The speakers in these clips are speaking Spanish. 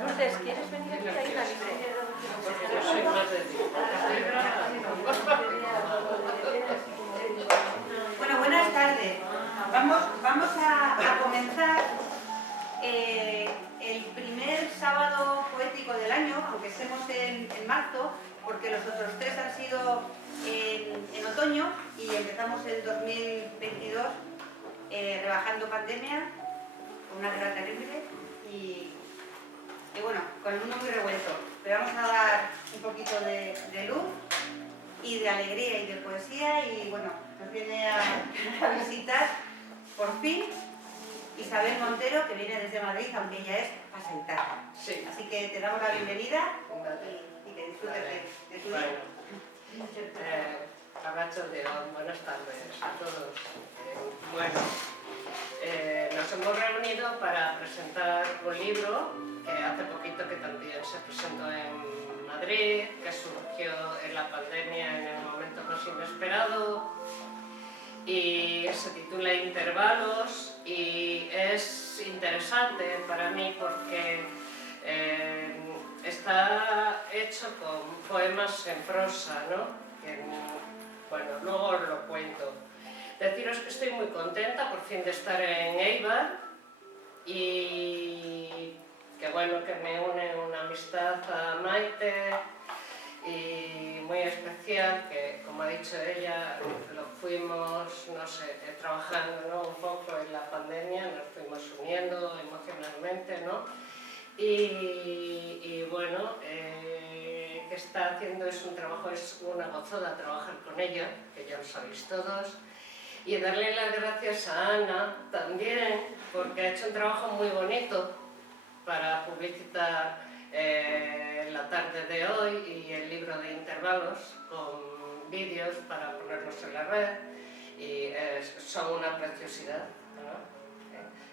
Lourdes, ¿quieres venir aquí? Hay una libre. Porque yo soy más de ti. Bueno, buenas tardes. Vamos a comenzar el primer sábado poético del año, aunque estemos en marzo, porque los otros tres han sido en otoño y empezamos el 2022 rebajando pandemia, con una guerra terrible y bueno, con el mundo muy revuelto. Pero vamos a dar un poquito de luz y de alegría y de poesía y bueno, nos viene a visitar por fin Isabel Montero, que viene desde Madrid, aunque ella es paseitana. Sí. Así que te damos la bienvenida Vale. y que disfrutes de tu Bueno, día. Arracho León, buenas tardes a todos. Bueno, nos hemos reunido para presentar un libro que hace poquito que también se presentó en Madrid, que surgió en la pandemia en el momento más inesperado y se titula Intervalos y es interesante para mí porque está hecho con poemas en prosa, ¿no? Bueno, luego os lo cuento. Deciros que estoy muy contenta por fin de estar en Eibar y que bueno, que me une una amistad a Maite y muy especial, que como ha dicho ella, lo fuimos, no sé, trabajando, ¿no? Un poco en la pandemia, nos fuimos uniendo emocionalmente, ¿no? Y bueno, que está haciendo es un trabajo, es una gozada trabajar con ella, que ya lo sabéis todos, y darle las gracias a Ana también, porque ha hecho un trabajo muy bonito para publicitar la tarde de hoy y el libro de intervalos con vídeos para ponerlos en la red y son una preciosidad, ¿no?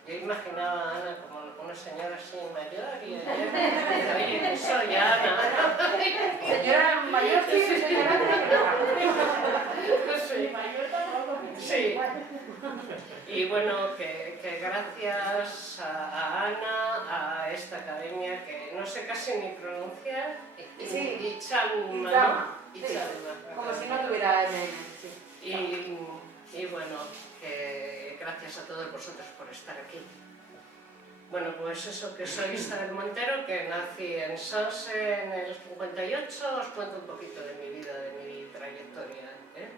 Yo imaginaba a Ana como una señora así mayor y ella dice, oye, soy Ana. Señora mayor, sí, señora Sí. mayor tampoco. Sí. Y bueno, que gracias a Ana, a esta academia que no sé casi ni pronunciar, Sí. Ichalma, Sí. Como si no tuviera y bueno, que gracias a todos vosotros por estar aquí. Bueno, pues eso, que soy Isabel Montero, que nací en Sanse en el 58, os cuento un poquito de mi vida, de mi trayectoria, ¿eh?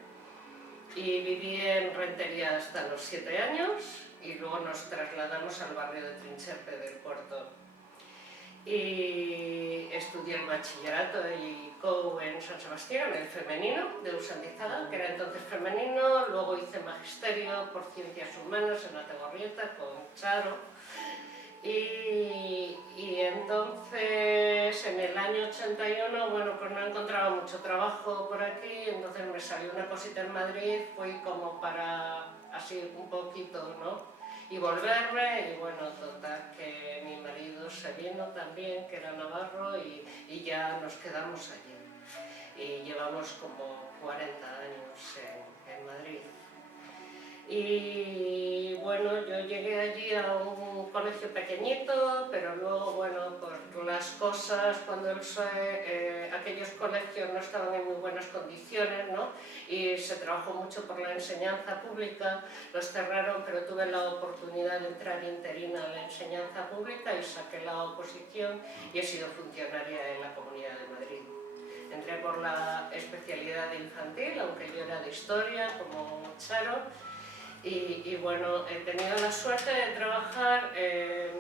Y viví en Rentería hasta los 7 años y luego nos trasladamos al barrio de Trincherpe del Puerto. Y estudié el bachillerato y COU en San Sebastián, el femenino de Usandizaga, que era entonces femenino, luego hice magisterio por ciencias humanas en Ategorrieta con Charo y entonces en el año 81, bueno, pues no encontraba mucho trabajo por aquí, entonces me salió una cosita en Madrid, fui como para así un poquito, ¿no? Y volverme, y bueno, total, que mi marido se vino también, que era navarro, y ya nos quedamos allí. Y llevamos como 40 años en Madrid. Y bueno, yo llegué allí a un colegio pequeñito, pero luego, bueno, por las cosas, cuando aquellos colegios no estaban en muy buenas condiciones, ¿no? Y se trabajó mucho por la enseñanza pública, los cerraron, pero tuve la oportunidad de entrar interina a la enseñanza pública y saqué la oposición y he sido funcionaria en la Comunidad de Madrid. Entré por la especialidad de infantil, aunque yo era de historia, como Charo, y bueno, he tenido la suerte de trabajar en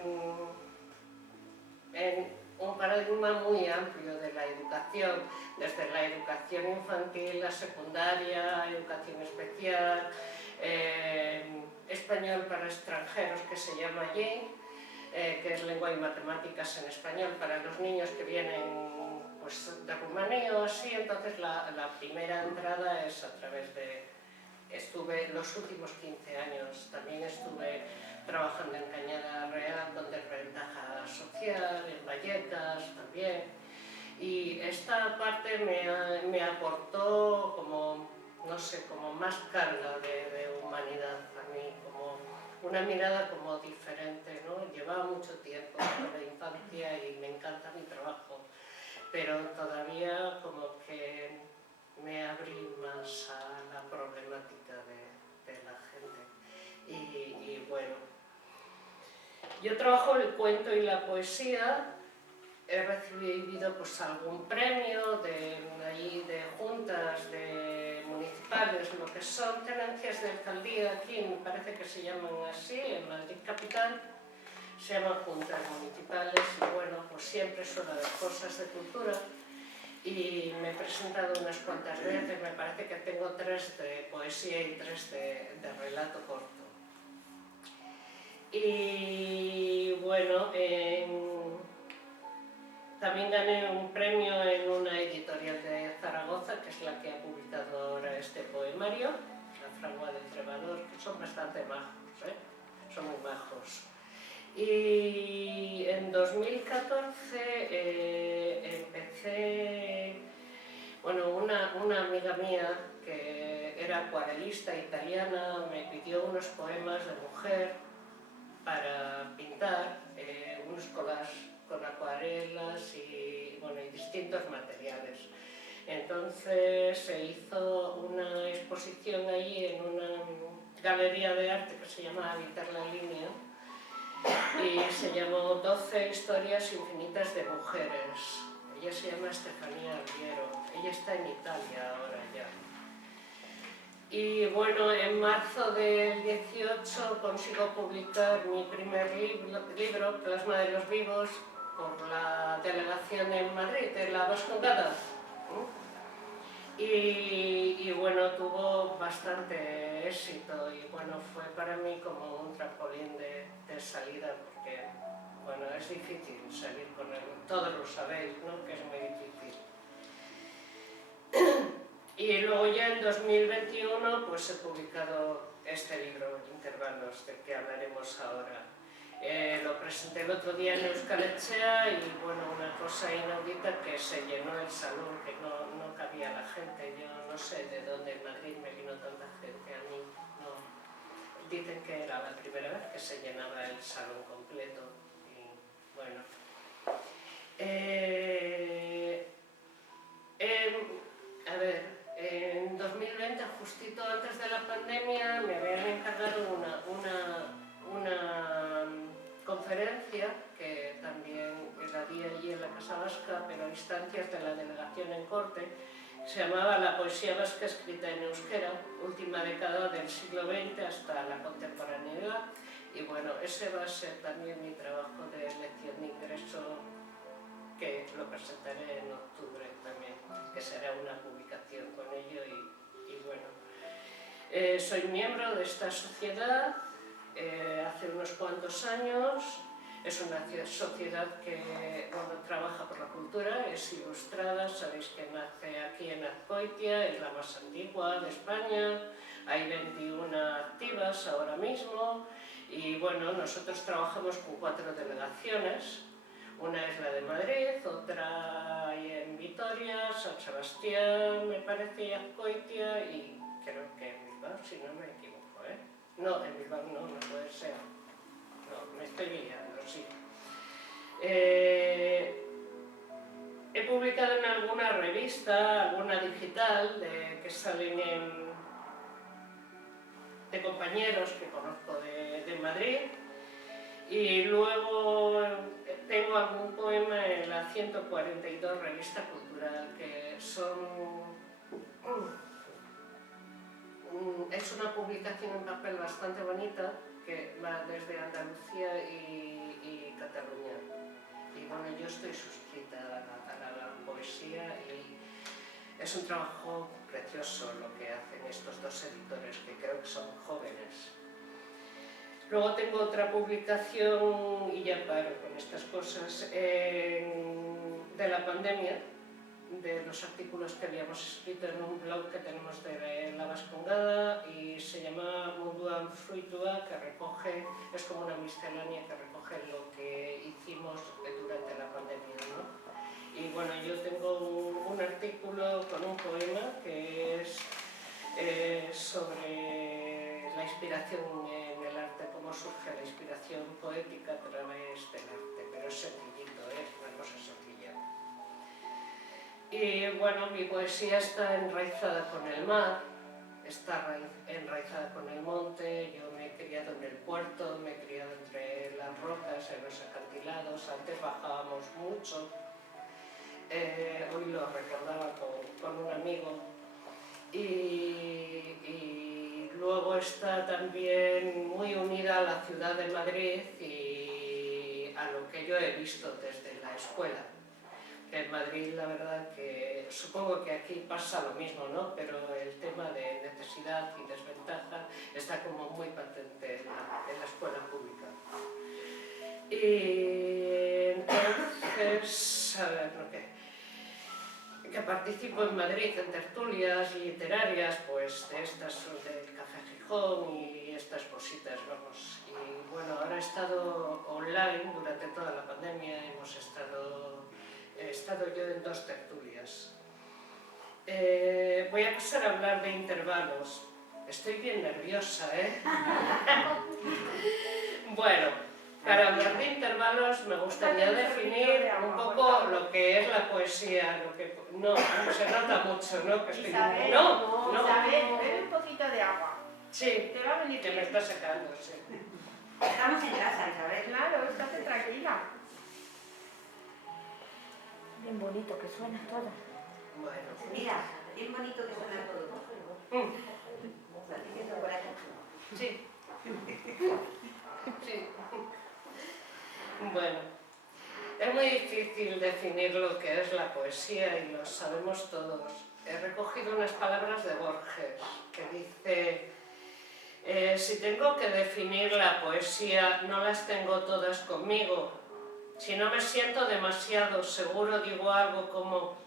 un paradigma muy amplio de la educación, desde la educación infantil, la secundaria, educación especial, español para extranjeros, que se llama allí, que es lengua y matemáticas en español para los niños que vienen pues, de Rumanía o así. Entonces la primera entrada es a través de... Estuve los últimos 15 años, también estuve trabajando en Cañada Real con desventaja social, en Vallecas también. Y esta parte me aportó como no sé, como más carga de humanidad a mí, como una mirada como diferente, ¿no? Llevaba mucho tiempo en la infancia y me encanta mi trabajo, pero todavía como que me abrí más a la problemática de la gente. Y bueno, yo trabajo el cuento y la poesía. He recibido pues algún premio de juntas municipales, lo que son tenencias de alcaldía aquí, me parece que se llaman así, en Madrid Capital, se llaman juntas municipales y bueno, pues siempre suele haber cosas de cultura y me he presentado unas cuantas veces, me parece que tengo 3 de poesía y 3 de relato corto. Y bueno, también gané un premio en una editorial de Zaragoza, que es la que ha publicado ahora este poemario, La fragua del trovador, que son bastante majos, son muy majos. Y en 2014 empecé, bueno, una amiga mía que era acuarelista italiana me pidió unos poemas de mujer para pintar, unos collages con acuarelas y, bueno, y distintos materiales. Entonces se hizo una exposición allí en una galería de arte que se llama Habitar la Línea y se llamó 12 historias infinitas de mujeres. Ella se llama Estefanía Alviero, ella está en Italia ahora ya. Y bueno, en marzo del 18 consigo publicar mi primer libro, Plasma de los Vivos, por la delegación en Madrid, de la Vascongada. Y bueno, tuvo bastante éxito y bueno, fue para mí como un trampolín de salida porque bueno, es difícil salir con él, todos lo sabéis, ¿no? Que es muy difícil. Y luego ya en 2021 pues he publicado este libro, Intervalos, del que hablaremos ahora. Lo presenté el otro día en Euskal Etxea y bueno, una cosa inaudita, que se llenó el salón, que no cabía la gente. Yo no sé de dónde en Madrid me vino tanta gente, a mí no. Dicen que era la primera vez que se llenaba el salón completo y bueno. A ver, en 2020, justito antes de la pandemia, me habían encargado una conferencia que también la di allí en la Casa Vasca, pero a instancias de la delegación en Corte. Se llamaba La poesía vasca escrita en euskera, última década del siglo XX hasta la contemporaneidad. Y bueno, ese va a ser también mi trabajo de lección de ingreso, que lo presentaré en octubre también, que será una publicación con ello y bueno. Soy miembro de esta sociedad hace unos cuantos años. Es una sociedad que bueno, trabaja por la cultura, es ilustrada, sabéis que nace aquí en Azkoitia, es la más antigua de España, hay 21 activas ahora mismo y bueno, nosotros trabajamos con 4 delegaciones. Una es la de Madrid, otra hay en Vitoria, San Sebastián, me parece, y Azkoitia, y creo que en Bilbao, si no me equivoco, ¿eh? No, en Bilbao no puede ser. No, me estoy liando, sí. He publicado en alguna revista, alguna digital, que salen de compañeros que conozco de Madrid. Y luego tengo algún poema en la 142 Revista Cultural, que es una publicación en papel bastante bonita, que va desde Andalucía y Cataluña. Y bueno, yo estoy suscrita a la poesía y es un trabajo precioso lo que hacen estos 2 editores, que creo que son jóvenes. Luego tengo otra publicación, y ya paro con estas cosas, de la pandemia, de los artículos que habíamos escrito en un blog que tenemos de la Vascongada y se llama Munduan Fruitua, que recoge, es como una miscelánea que recoge lo que hicimos durante la pandemia, ¿no? Y bueno, yo tengo un artículo con un poema que es sobre la inspiración en el arte, cómo surge la inspiración poética a través del arte, pero es sencillito, es una cosa sencilla. Y bueno, mi poesía está enraizada con el mar, está enraizada con el monte. Yo me he criado en el puerto, me he criado entre las rocas, en los acantilados. Antes bajábamos mucho, hoy lo recordaba con un amigo. Y luego está también muy unida a la ciudad de Madrid y a lo que yo he visto desde la escuela. En Madrid, la verdad que supongo que aquí pasa lo mismo, ¿no? Pero el tema de necesidad y desventaja está como muy patente en la escuela pública. Y entonces, a ver, que participo en Madrid en tertulias literarias, pues de estas del Café Gijón y estas cositas, vamos. Y bueno, ahora he estado online durante toda la pandemia, he estado yo en 2 tertulias. Voy a pasar a hablar de intervalos. Estoy bien nerviosa, ¿eh? Bueno, para hablar de intervalos me gustaría definir un poco lo que es la poesía. No, se nota mucho, ¿no? Que estoy... Isabel, No. Isabel, bebe un poquito de agua. Sí, Te va a venir que me bien. está secando, sí. Estamos en casa, Isabel. Claro, estate tranquila. Bien bonito que suena todo. Bueno. Mira, bien bonito que suena todo. Saliciendo por ahí. Sí. Sí. Bueno, es muy difícil definir lo que es la poesía y lo sabemos todos. He recogido unas palabras de Borges que dice: si tengo que definir la poesía, no las tengo todas conmigo. Si no me siento demasiado seguro, digo algo como: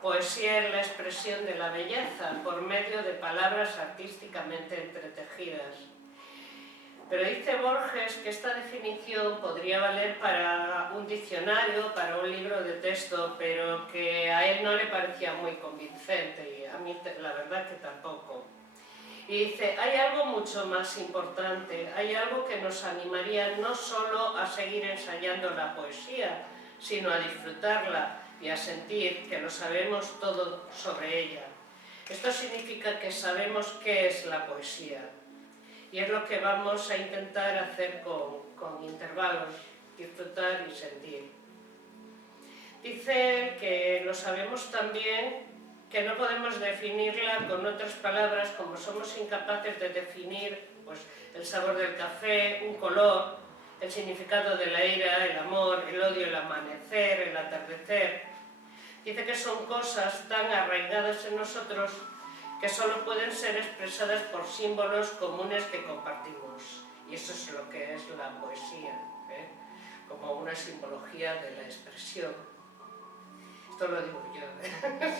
poesía es la expresión de la belleza por medio de palabras artísticamente entretejidas. Pero dice Borges que esta definición podría valer para un diccionario, para un libro de texto, pero que a él no le parecía muy convincente y a mí la verdad que tampoco. Y dice: hay algo mucho más importante, hay algo que nos animaría no solo a seguir ensayando la poesía, sino a disfrutarla y a sentir que lo sabemos todo sobre ella. Esto significa que sabemos qué es la poesía. Y es lo que vamos a intentar hacer con intervalos, disfrutar y sentir. Dice que lo sabemos también, que no podemos definirla con otras palabras, como somos incapaces de definir pues, el sabor del café, un color, el significado de la ira, el amor, el odio, el amanecer, el atardecer. Dice que son cosas tan arraigadas en nosotros que solo pueden ser expresadas por símbolos comunes que compartimos. Y eso es lo que es la poesía, ¿eh? Como una simbología de la expresión. Esto lo digo yo, ¿eh?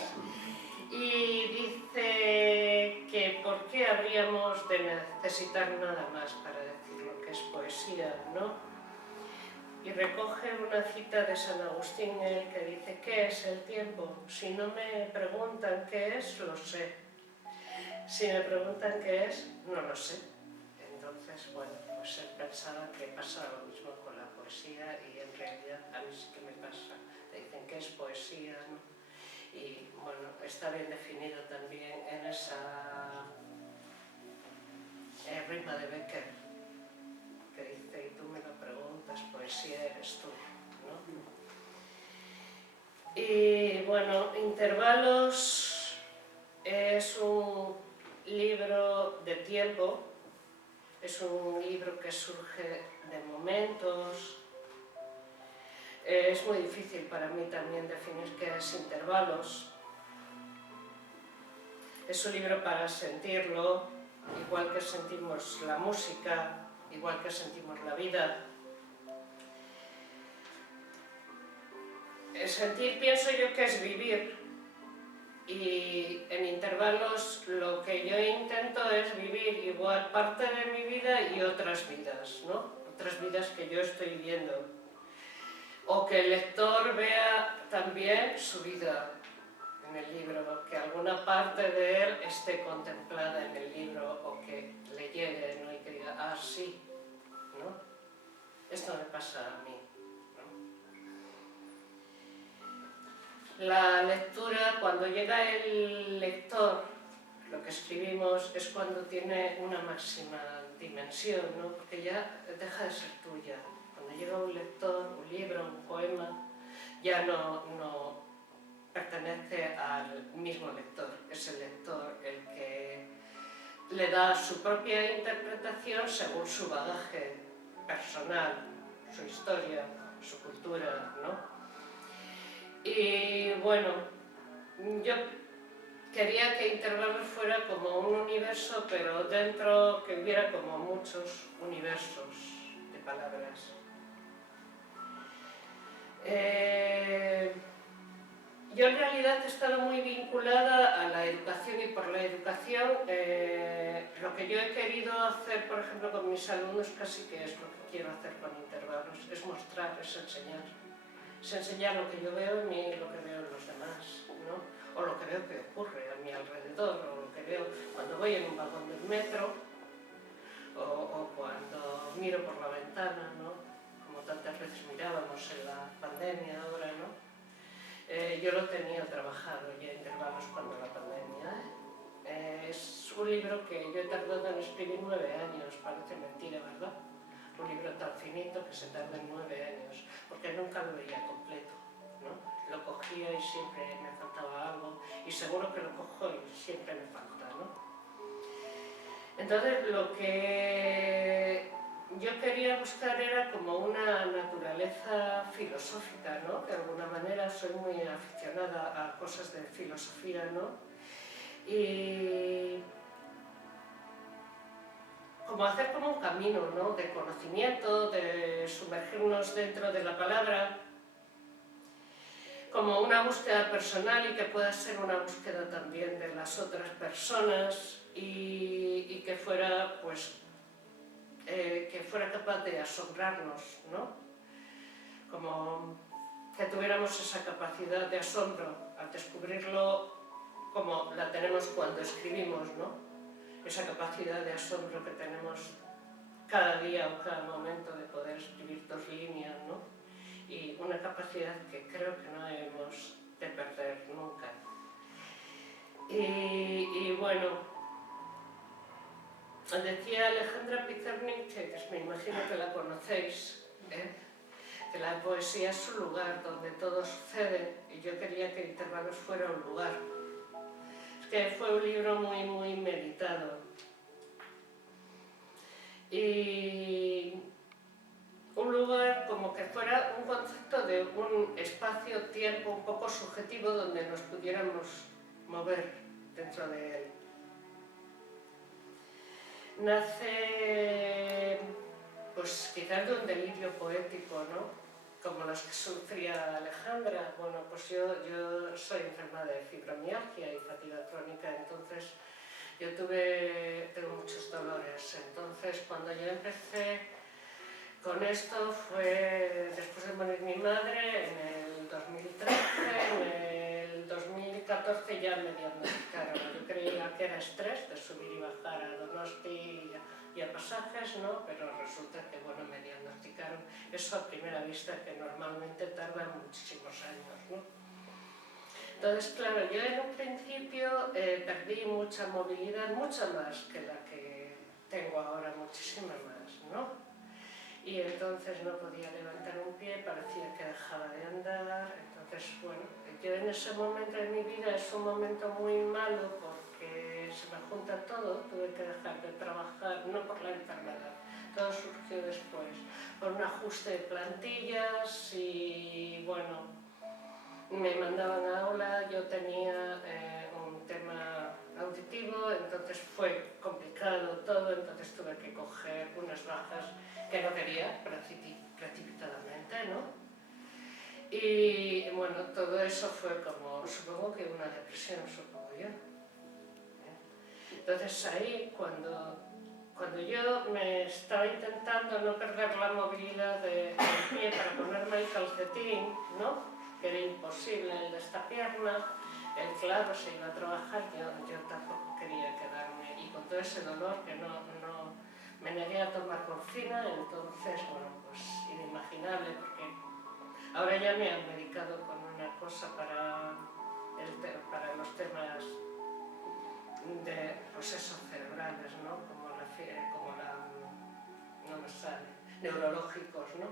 Y dice que por qué habríamos de necesitar nada más para decir lo que es poesía, ¿no? Y recoge una cita de San Agustín, que dice: ¿qué es el tiempo? Si no me preguntan qué es, lo sé. Si me preguntan qué es, no lo sé. Entonces, bueno, pues él pensaba que pasa lo mismo con la poesía y en realidad a mí sí que me pasa. Te dicen que es poesía, ¿no? Y bueno, está bien definido también en esa rima de Becker, que dice: y tú me lo preguntas, poesía eres tú, ¿no? Y bueno, Intervalos es un libro de tiempo, es un libro que surge de momentos. Es muy difícil para mí también definir qué es Intervalos. Es un libro para sentirlo, igual que sentimos la música, igual que sentimos la vida. El sentir, pienso yo, que es vivir. Y en Intervalos lo que yo intento es vivir igual parte de mi vida y otras vidas, ¿no? Otras vidas que yo estoy viviendo. O que el lector vea también su vida. En en el libro, que alguna parte de él esté contemplada en el libro o que le llegue, ¿no? Y que diga, ah, sí, ¿no? Esto me pasa a mí, ¿no? La lectura, cuando llega el lector, lo que escribimos es cuando tiene una máxima dimensión, ¿no? Porque ya deja de ser tuya. Cuando llega un lector, un libro, un poema, ya no pertenece al mismo lector. Es el lector el que le da su propia interpretación según su bagaje personal, su historia, su cultura, ¿no? Y bueno, yo quería que Intervalos fuera como un universo, pero dentro que hubiera como muchos universos de palabras. Yo en realidad he estado muy vinculada a la educación y por la educación lo que yo he querido hacer, por ejemplo, con mis alumnos, casi que es lo que quiero hacer con Intervalos, es mostrar, es enseñar. Es enseñar lo que yo veo en mí y lo que veo en los demás, ¿no? O lo que veo que ocurre a mi alrededor, o lo que veo cuando voy en un vagón del metro, o cuando miro por la ventana, ¿no? Como tantas veces mirábamos en la pandemia ahora, ¿no? Yo lo tenía trabajado ya Intervalos cuando la pandemia. Es un libro que yo he tardado en escribir 9 años, parece mentira, ¿verdad? Un libro tan finito que se tarda en 9 años, porque nunca lo veía completo, ¿no? Lo cogía y siempre me faltaba algo, y seguro que lo cojo y siempre me falta, ¿no? Entonces lo que yo quería buscar era como una naturaleza filosófica, ¿no? De alguna manera soy muy aficionada a cosas de filosofía, ¿no? Y como hacer como un camino, ¿no? De conocimiento, de sumergirnos dentro de la palabra, como una búsqueda personal y que pueda ser una búsqueda también de las otras personas y que fuera, pues, que fuera capaz de asombrarnos, ¿no? Como que tuviéramos esa capacidad de asombro al descubrirlo como la tenemos cuando escribimos, ¿no? Esa capacidad de asombro que tenemos cada día o cada momento de poder escribir 2 líneas, ¿no? Y una capacidad que creo que no debemos de perder nunca. Y bueno, decía Alejandra Pizarnik, que me imagino que la conocéis, que la poesía es un lugar donde todo sucede, y yo quería que Intervalos fuera un lugar. Es que fue un libro muy meditado. Y un lugar como que fuera un concepto de un espacio-tiempo un poco subjetivo donde nos pudiéramos mover dentro de él. Nace, pues quizás de un delirio poético, ¿no? Como los que sufría Alejandra. Bueno, pues yo soy enferma de fibromialgia y fatiga crónica, entonces yo tengo muchos dolores. Entonces cuando yo empecé con esto fue después de morir mi madre, en el 2013, en el 2014 ya me diagnosticaron. Yo creía que era estrés de subir y bajar a Donosti y a Pasajes, ¿no? Pero resulta que, bueno, me diagnosticaron eso a primera vista, que normalmente tarda muchísimos años, ¿no? Entonces, claro, yo en un principio perdí mucha movilidad, mucha más que la que tengo ahora, muchísima más, ¿no? Y entonces no podía levantar un pie, parecía que dejaba de andar. Entonces, bueno, yo en ese momento de mi vida es un momento muy malo porque se me junta todo, tuve que dejar de trabajar, no por la enfermedad, todo surgió después, por un ajuste de plantillas y, bueno, me mandaban a aula, yo tenía un tema auditivo, entonces fue complicado todo, entonces tuve que coger unas bajas que no quería precipitadamente, ¿no? Y bueno, todo eso fue como, supongo que una depresión, supongo yo. Entonces ahí, cuando yo me estaba intentando no perder la movilidad del pie para ponerme el calcetín, ¿no? Que era imposible el de esta pierna, él, claro, se iba a trabajar, yo tampoco quería quedarme, y con todo ese dolor que no me negué a tomar morfina, entonces, bueno, pues inimaginable, porque ahora ya me han medicado con una cosa para los temas de, pues eso, cerebrales, ¿no? No me sale, neurológicos, ¿no?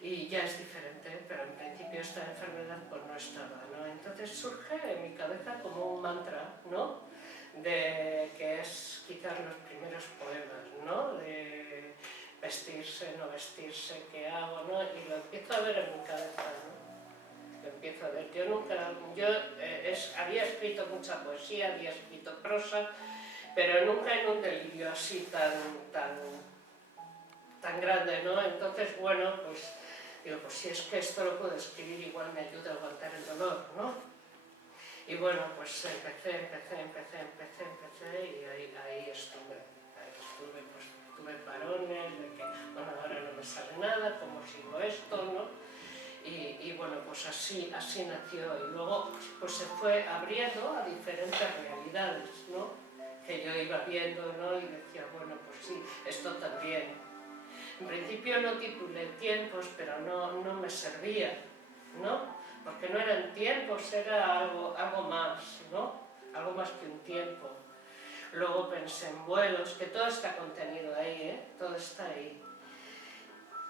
Y ya es diferente, pero en principio esta enfermedad pues no estaba, ¿no? Entonces surge en mi cabeza como un mantra, ¿no? Que es quitar los primeros poemas, ¿no? De vestirse, no vestirse, qué hago, ¿no? Y lo empiezo a ver en mi cabeza, ¿no? Lo empiezo a ver. Había escrito mucha poesía, había escrito prosa, pero nunca en un delirio así tan grande, ¿no? Entonces, bueno, pues digo, pues si es que esto lo puedo escribir, igual me ayuda a aguantar el dolor, ¿no? Y bueno, pues empecé y ahí estuve. Pues tuve parones de que, bueno, ahora no me sale nada, ¿cómo sigo esto, no? Y bueno, pues así nació. Y luego pues se fue abriendo a diferentes realidades, ¿no? Que yo iba viendo, ¿no? Y decía, bueno, pues sí, esto también. En principio no titulé tiempos, pero no me servía, ¿no? Porque no eran tiempos, era algo más, ¿no? Algo más que un tiempo. Luego pensé en vuelos, que todo está contenido ahí, ¿eh? Todo está ahí.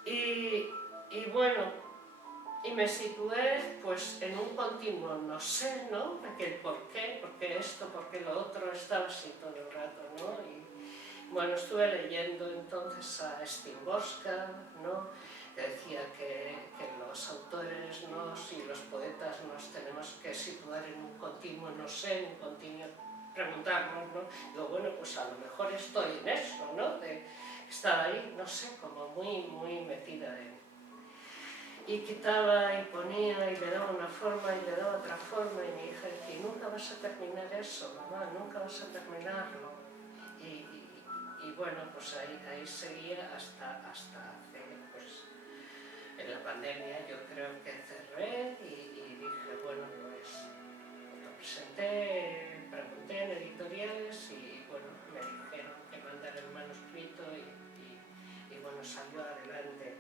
Y bueno, y me situé pues en un continuo no sé, ¿no? El por qué esto, por qué lo otro, estaba así todo el rato, ¿no? Y bueno, estuve leyendo entonces a Szymborska, ¿no? Que decía que los autores, ¿no? Y los poetas nos tenemos que situar en un continuo no sé, en un continuo preguntarnos, ¿no? Digo, bueno, pues a lo mejor estoy en eso, ¿no? De estar ahí, no sé, como muy metida y quitaba y ponía y le daba una forma y le daba otra forma, y mi hija decía, nunca vas a terminar eso, mamá, nunca vas a terminarlo. Y bueno, pues ahí seguía hasta hace, pues, en la pandemia yo creo que cerré y dije, bueno, pues lo presenté, pregunté en editoriales y bueno, me dijeron que mandara el manuscrito y bueno, salió adelante.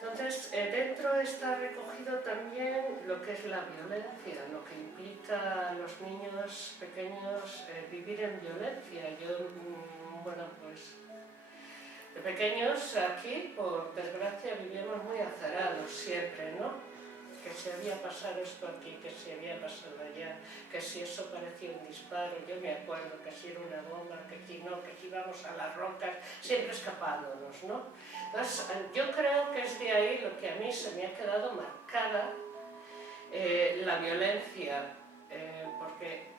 Entonces, dentro está recogido también lo que es la violencia, lo que implica a los niños pequeños vivir en violencia. Yo, bueno, pues de pequeños aquí, por desgracia, vivíamos muy azarados siempre, ¿no? Que si había pasado esto aquí, que si había pasado allá, que si eso parecía un disparo, yo me acuerdo que si era una bomba, que si no, que si íbamos a las rocas, siempre escapándonos, ¿no? Entonces, yo creo que es de ahí lo que a mí se me ha quedado marcada la violencia, porque...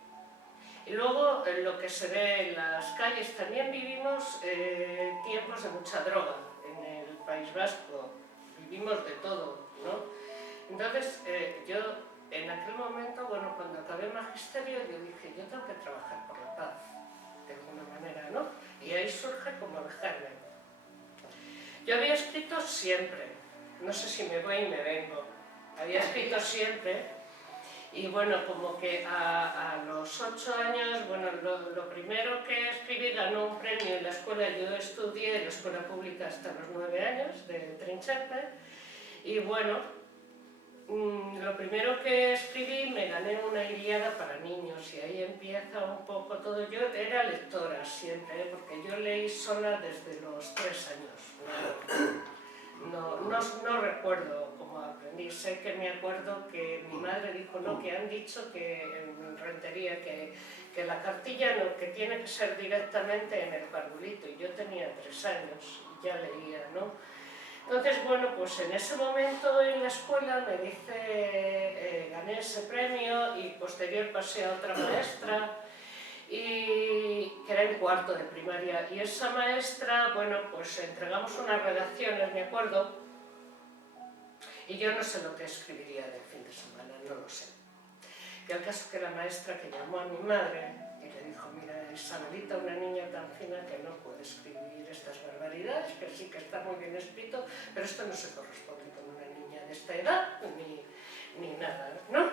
Y luego lo que se ve en las calles, también vivimos tiempos de mucha droga en el País Vasco, vivimos de todo, ¿no? Entonces, yo en aquel momento, bueno, cuando acabé el magisterio, yo dije, yo tengo que trabajar por la paz, de alguna manera, ¿no? Y ahí surge como el germen. Yo había escrito siempre, no sé si me voy y me vengo, había escrito siempre, y bueno, como que a los 8 años, bueno, lo primero que escribí ganó un premio en la escuela, yo estudié en la escuela pública hasta los 9 años, de Trincherpe, y bueno, lo primero que escribí me gané una Ilíada para niños y ahí empieza un poco todo. Yo era lectora siempre, porque yo leí sola desde los 3 años. No recuerdo cómo aprendí, sé que me acuerdo que mi madre dijo, no, que han dicho que en Rentería que la cartilla no, que tiene que ser directamente en el parvulito, y yo tenía 3 años y ya leía, ¿no? Entonces, bueno, pues en ese momento en la escuela me dice, gané ese premio y posterior pasé a otra maestra, que era en cuarto de primaria, y esa maestra, bueno, pues entregamos unas redacciones, me acuerdo, y yo no sé lo que escribiría del fin de semana, no lo sé. Y el caso que la maestra que llamó a mi madre y le dijo, mira, Isabelita, una niña tan fina que no puede escribir estas barbaridades, que sí que está muy bien escrito, pero esto no se corresponde con una niña de esta edad, ni nada, ¿no?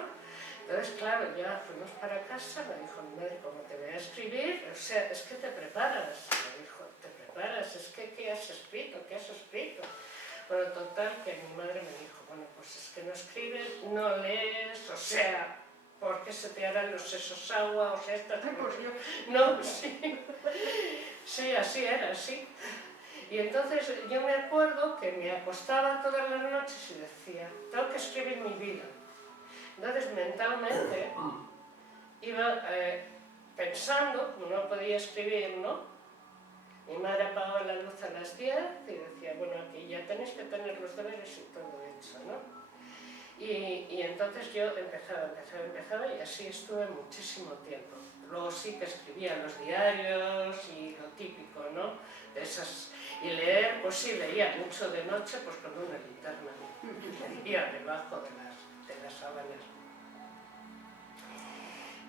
Entonces, claro, ya fuimos para casa, me dijo mi madre, como te voy a escribir, o sea, es que te preparas. Me dijo, te preparas, es que ¿qué has escrito? ¿Qué has escrito? Bueno, total, que mi madre me dijo, bueno, pues es que no escribes, no lees, o sea, ¿por qué se te harán los sesos agua? O sea, estas cosas. No, sí, sí, así era, sí. Y entonces yo me acuerdo que me acostaba todas las noches y decía, tengo que escribir mi vida. Entonces mentalmente iba pensando, como no podía escribir, ¿no? Mi madre apagaba la luz a las 10 y decía, bueno, aquí ya tenéis que tener los deberes y todo hecho, ¿no? Y entonces yo empezaba y así estuve muchísimo tiempo. Luego sí que escribía los diarios y lo típico, ¿no? De esas, y leer, pues sí, leía mucho de noche, pues con una linterna. Leía debajo de las sábanas.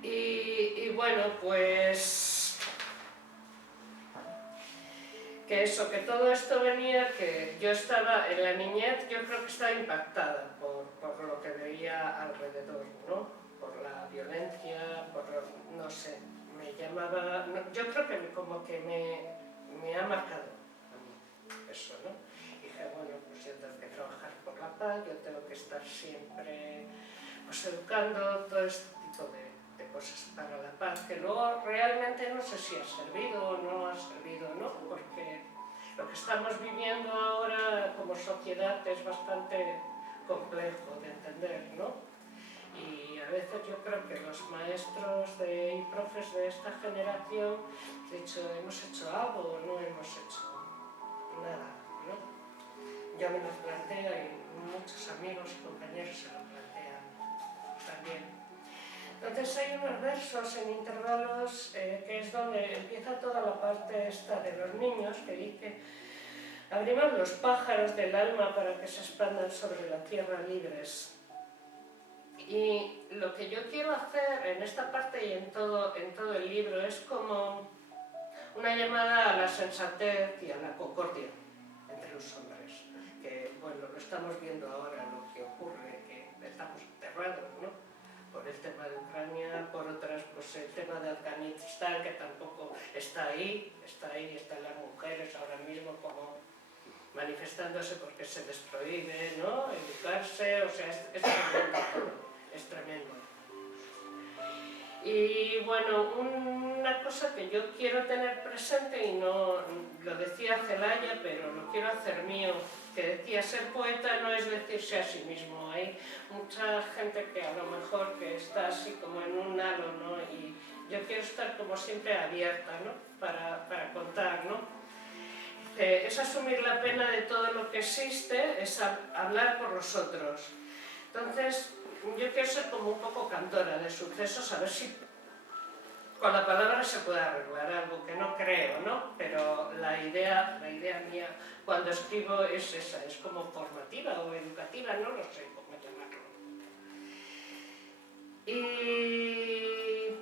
Y bueno, pues que eso, que todo esto venía, que yo estaba en la niñez, yo creo que estaba impactada por lo que veía alrededor, ¿no? Por la violencia, no sé, me llamaba, yo creo que como que me ha marcado a mí eso, ¿no? Y dije, bueno, pues yo tengo que trabajar por la paz, yo tengo que estar siempre pues educando todo este tipo de cosas para la paz, que luego realmente no sé si ha servido o no ha servido, ¿no? Porque lo que estamos viviendo ahora como sociedad es bastante complejo de entender, ¿no? Y a veces yo creo que los maestros y profes de esta generación han dicho, ¿hemos hecho algo o no hemos hecho nada, ¿no? Yo me lo planteo y muchos amigos y compañeros se lo plantean también. Entonces hay unos versos en intervalos que es donde empieza toda la parte esta de los niños, que dice: abrimos los pájaros del alma para que se expandan sobre la tierra libres. Y lo que yo quiero hacer en esta parte y en todo el libro es como una llamada a la sensatez y a la concordia entre los hombres, que bueno, lo estamos viendo ahora, lo que ocurre, que estamos aterrados, ¿no? Por el tema de Ucrania, por otras, pues el tema de Afganistán, que tampoco está ahí, están las mujeres ahora mismo como manifestándose porque se les prohíbe, ¿no? Educarse, o sea, es tremendo todo, es tremendo. Y bueno, una cosa que yo quiero tener presente, y no lo decía Celaya, pero lo quiero hacer mío, que decía, ser poeta no es decirse a sí mismo. Hay mucha gente que a lo mejor que está así como en un halo, ¿no? Y yo quiero estar como siempre abierta, ¿no? Para contar, ¿no? Es asumir la pena de todo lo que existe, es hablar por los otros. Entonces, yo quiero ser como un poco cantora de sucesos, a ver si con la palabra se puede arreglar algo, que no creo, ¿no? Pero la idea mía cuando escribo es esa, es como formativa o educativa, no lo sé cómo llamarlo. Y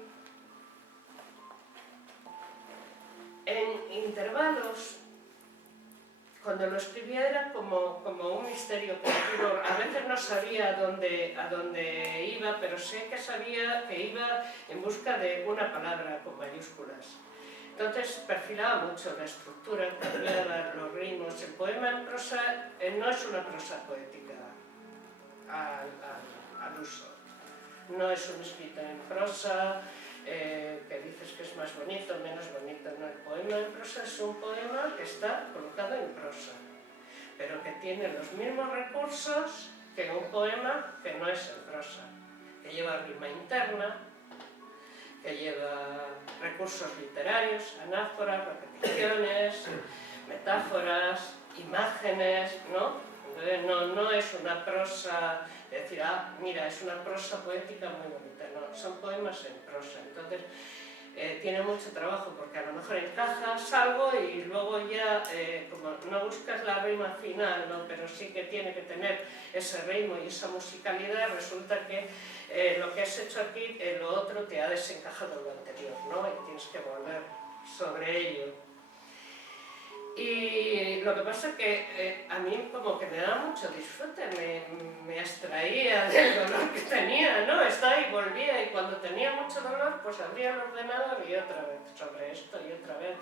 en intervalos, cuando lo escribía era como un misterio creativo. A veces no sabía a dónde iba, pero sé que sabía que iba en busca de una palabra con mayúsculas. Entonces perfilaba mucho la estructura, cambiaba los ritmos. El poema en prosa no es una prosa poética al uso. No es un escrito en prosa, que dices que es más bonito, menos bonito. No, el poema en prosa es un poema que está colocado en prosa, pero que tiene los mismos recursos que un poema que no es en prosa, que lleva rima interna, que lleva recursos literarios, anáforas, repeticiones, metáforas, imágenes, ¿no? Entonces, no es una prosa, de decir, mira, es una prosa poética muy bonita, no, son poemas en prosa. Entonces, tiene mucho trabajo porque a lo mejor encajas algo y luego ya, como no buscas la rima final, ¿no? Pero sí que tiene que tener ese ritmo y esa musicalidad, resulta que lo que has hecho aquí, lo otro te ha desencajado lo anterior, ¿no? Y tienes que volver sobre ello. Y lo que pasa es que a mí como que me daba mucho disfrute, me abstraía del dolor que tenía, ¿no? Estaba y volvía, y cuando tenía mucho dolor, pues abría el ordenador y otra vez sobre esto, y otra vez,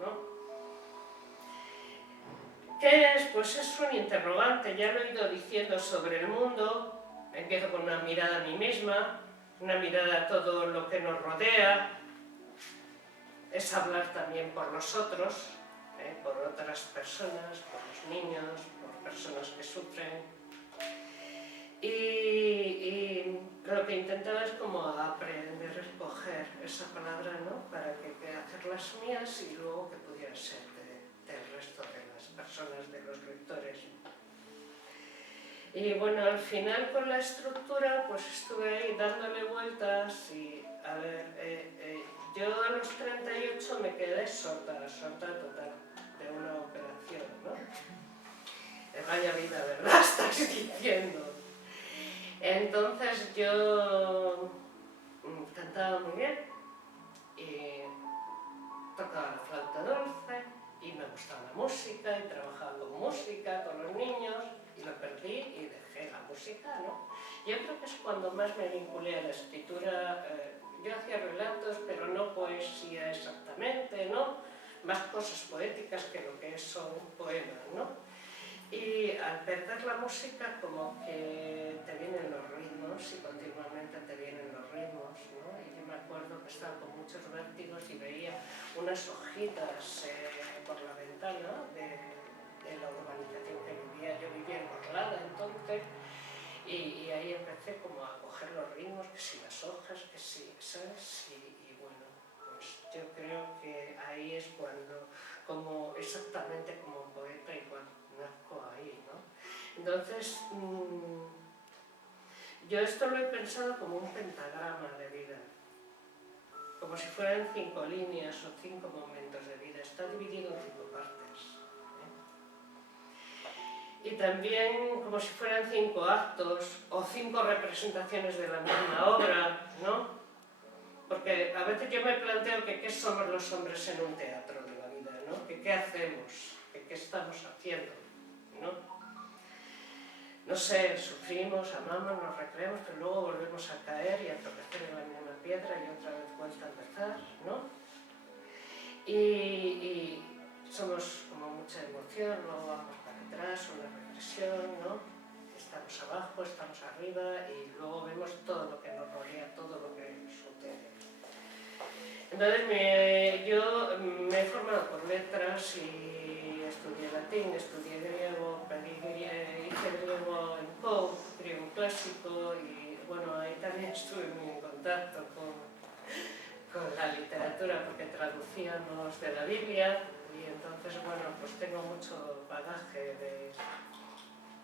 ¿no? ¿Qué es? Pues es un interrogante, ya lo he ido diciendo, sobre el mundo. Empiezo con una mirada a mí misma, una mirada a todo lo que nos rodea, es hablar también por los otros, por otras personas, por los niños, por personas que sufren. Y lo que intentaba es como aprender a escoger esa palabra, ¿no? Para que hacerlas mías y luego que pudiera ser del resto de las personas, de los lectores. Y bueno, al final con la estructura pues estuve ahí dándole vueltas y a ver, yo a los 38 me quedé sorda total de una operación, ¿no? Vaya vida, ¿verdad? Estás diciendo. Entonces yo cantaba muy bien y tocaba la flauta dulce y me gustaba la música y trabajaba con música, con los niños, y lo perdí y dejé la música, ¿no? Yo creo que es cuando más me vinculé a la escritura. Yo hacía relatos, pero no poesía exactamente, ¿no? Más cosas poéticas que lo que son poemas, ¿no? Y al perder la música como que te vienen los ritmos y continuamente te vienen los ritmos, ¿no? Y yo me acuerdo que estaba con muchos vértigos y veía unas hojitas por la ventana de la urbanización que vivía. Yo vivía en Morlada entonces, y ahí empecé como a coger los ritmos, que si las hojas, que si, ¿sabes? Y bueno, pues yo creo que ahí es cuando, como exactamente como un poeta, igual nazco ahí, ¿no? Entonces, yo esto lo he pensado como un pentagrama de vida, como si fueran 5 líneas o 5 momentos de vida. Está dividido en 5 partes. Y también como si fueran 5 actos o 5 representaciones de la misma obra, ¿no? Porque a veces yo me planteo que qué somos los hombres en un teatro de la vida, ¿no? Que qué hacemos, que qué estamos haciendo, ¿no? No sé, sufrimos, amamos, nos recreamos, pero luego volvemos a caer y a tropezar en la misma piedra y otra vez vuelta a empezar, ¿no? Y somos como mucha emoción, luego vamos para atrás, una regresión, ¿no? Estamos abajo, estamos arriba y luego vemos todo lo que nos rodea, todo lo que sucede. Entonces yo me he formado por letras y estudié latín, estudié griego, hice griego en POU, griego clásico, y bueno, ahí también estuve muy en contacto con la literatura porque traducíamos de la Biblia, y entonces bueno, pues tengo mucho bagaje de...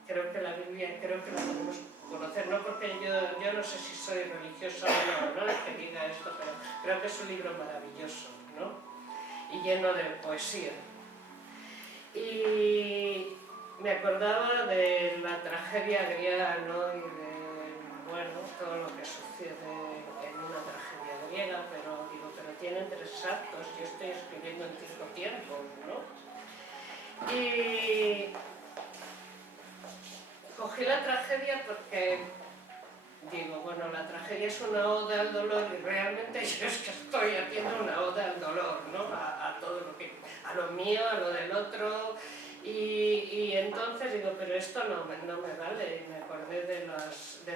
Creo que la Biblia, creo que la podemos conocer, no porque yo no sé si soy religiosa o no, que diga esto, pero creo que es un libro maravilloso, ¿no? Y lleno de poesía. Y me acordaba de la tragedia griega, ¿no? Y de, bueno, todo lo que sucede en una tragedia griega, pero digo, pero tienen 3 actos, yo estoy escribiendo en 5 tiempos, ¿no? Y cogí la tragedia porque digo, bueno, la tragedia es una oda al dolor y realmente yo es que estoy haciendo una oda al dolor, ¿no? A todo lo que, a lo mío, a lo del otro, y entonces digo, pero esto no me vale, y me acordé del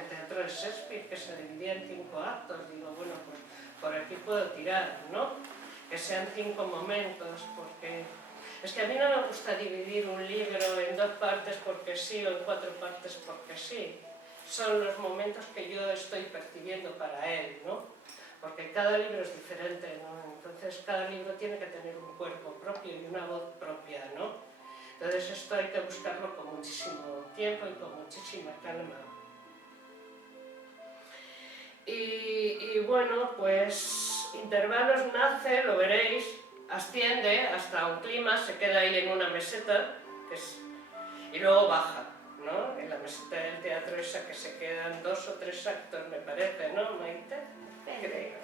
teatro de Shakespeare, que se dividía en 5 actos, digo, bueno, pues por aquí puedo tirar, ¿no? Que sean 5 momentos, porque es que a mí no me gusta dividir un libro en 2 partes porque sí, o en 4 partes porque sí. Son los momentos que yo estoy percibiendo para él, ¿no? Porque cada libro es diferente, ¿no? Entonces cada libro tiene que tener un cuerpo propio y una voz propia, ¿no? Entonces esto hay que buscarlo con muchísimo tiempo y con muchísima calma. Y bueno, pues Intervalos nace, lo veréis, asciende hasta un clima, se queda ahí en una meseta, y luego baja, ¿no? En la meseta del teatro esa que se quedan 2 o 3 actos, me parece, ¿no, Maite? Creo.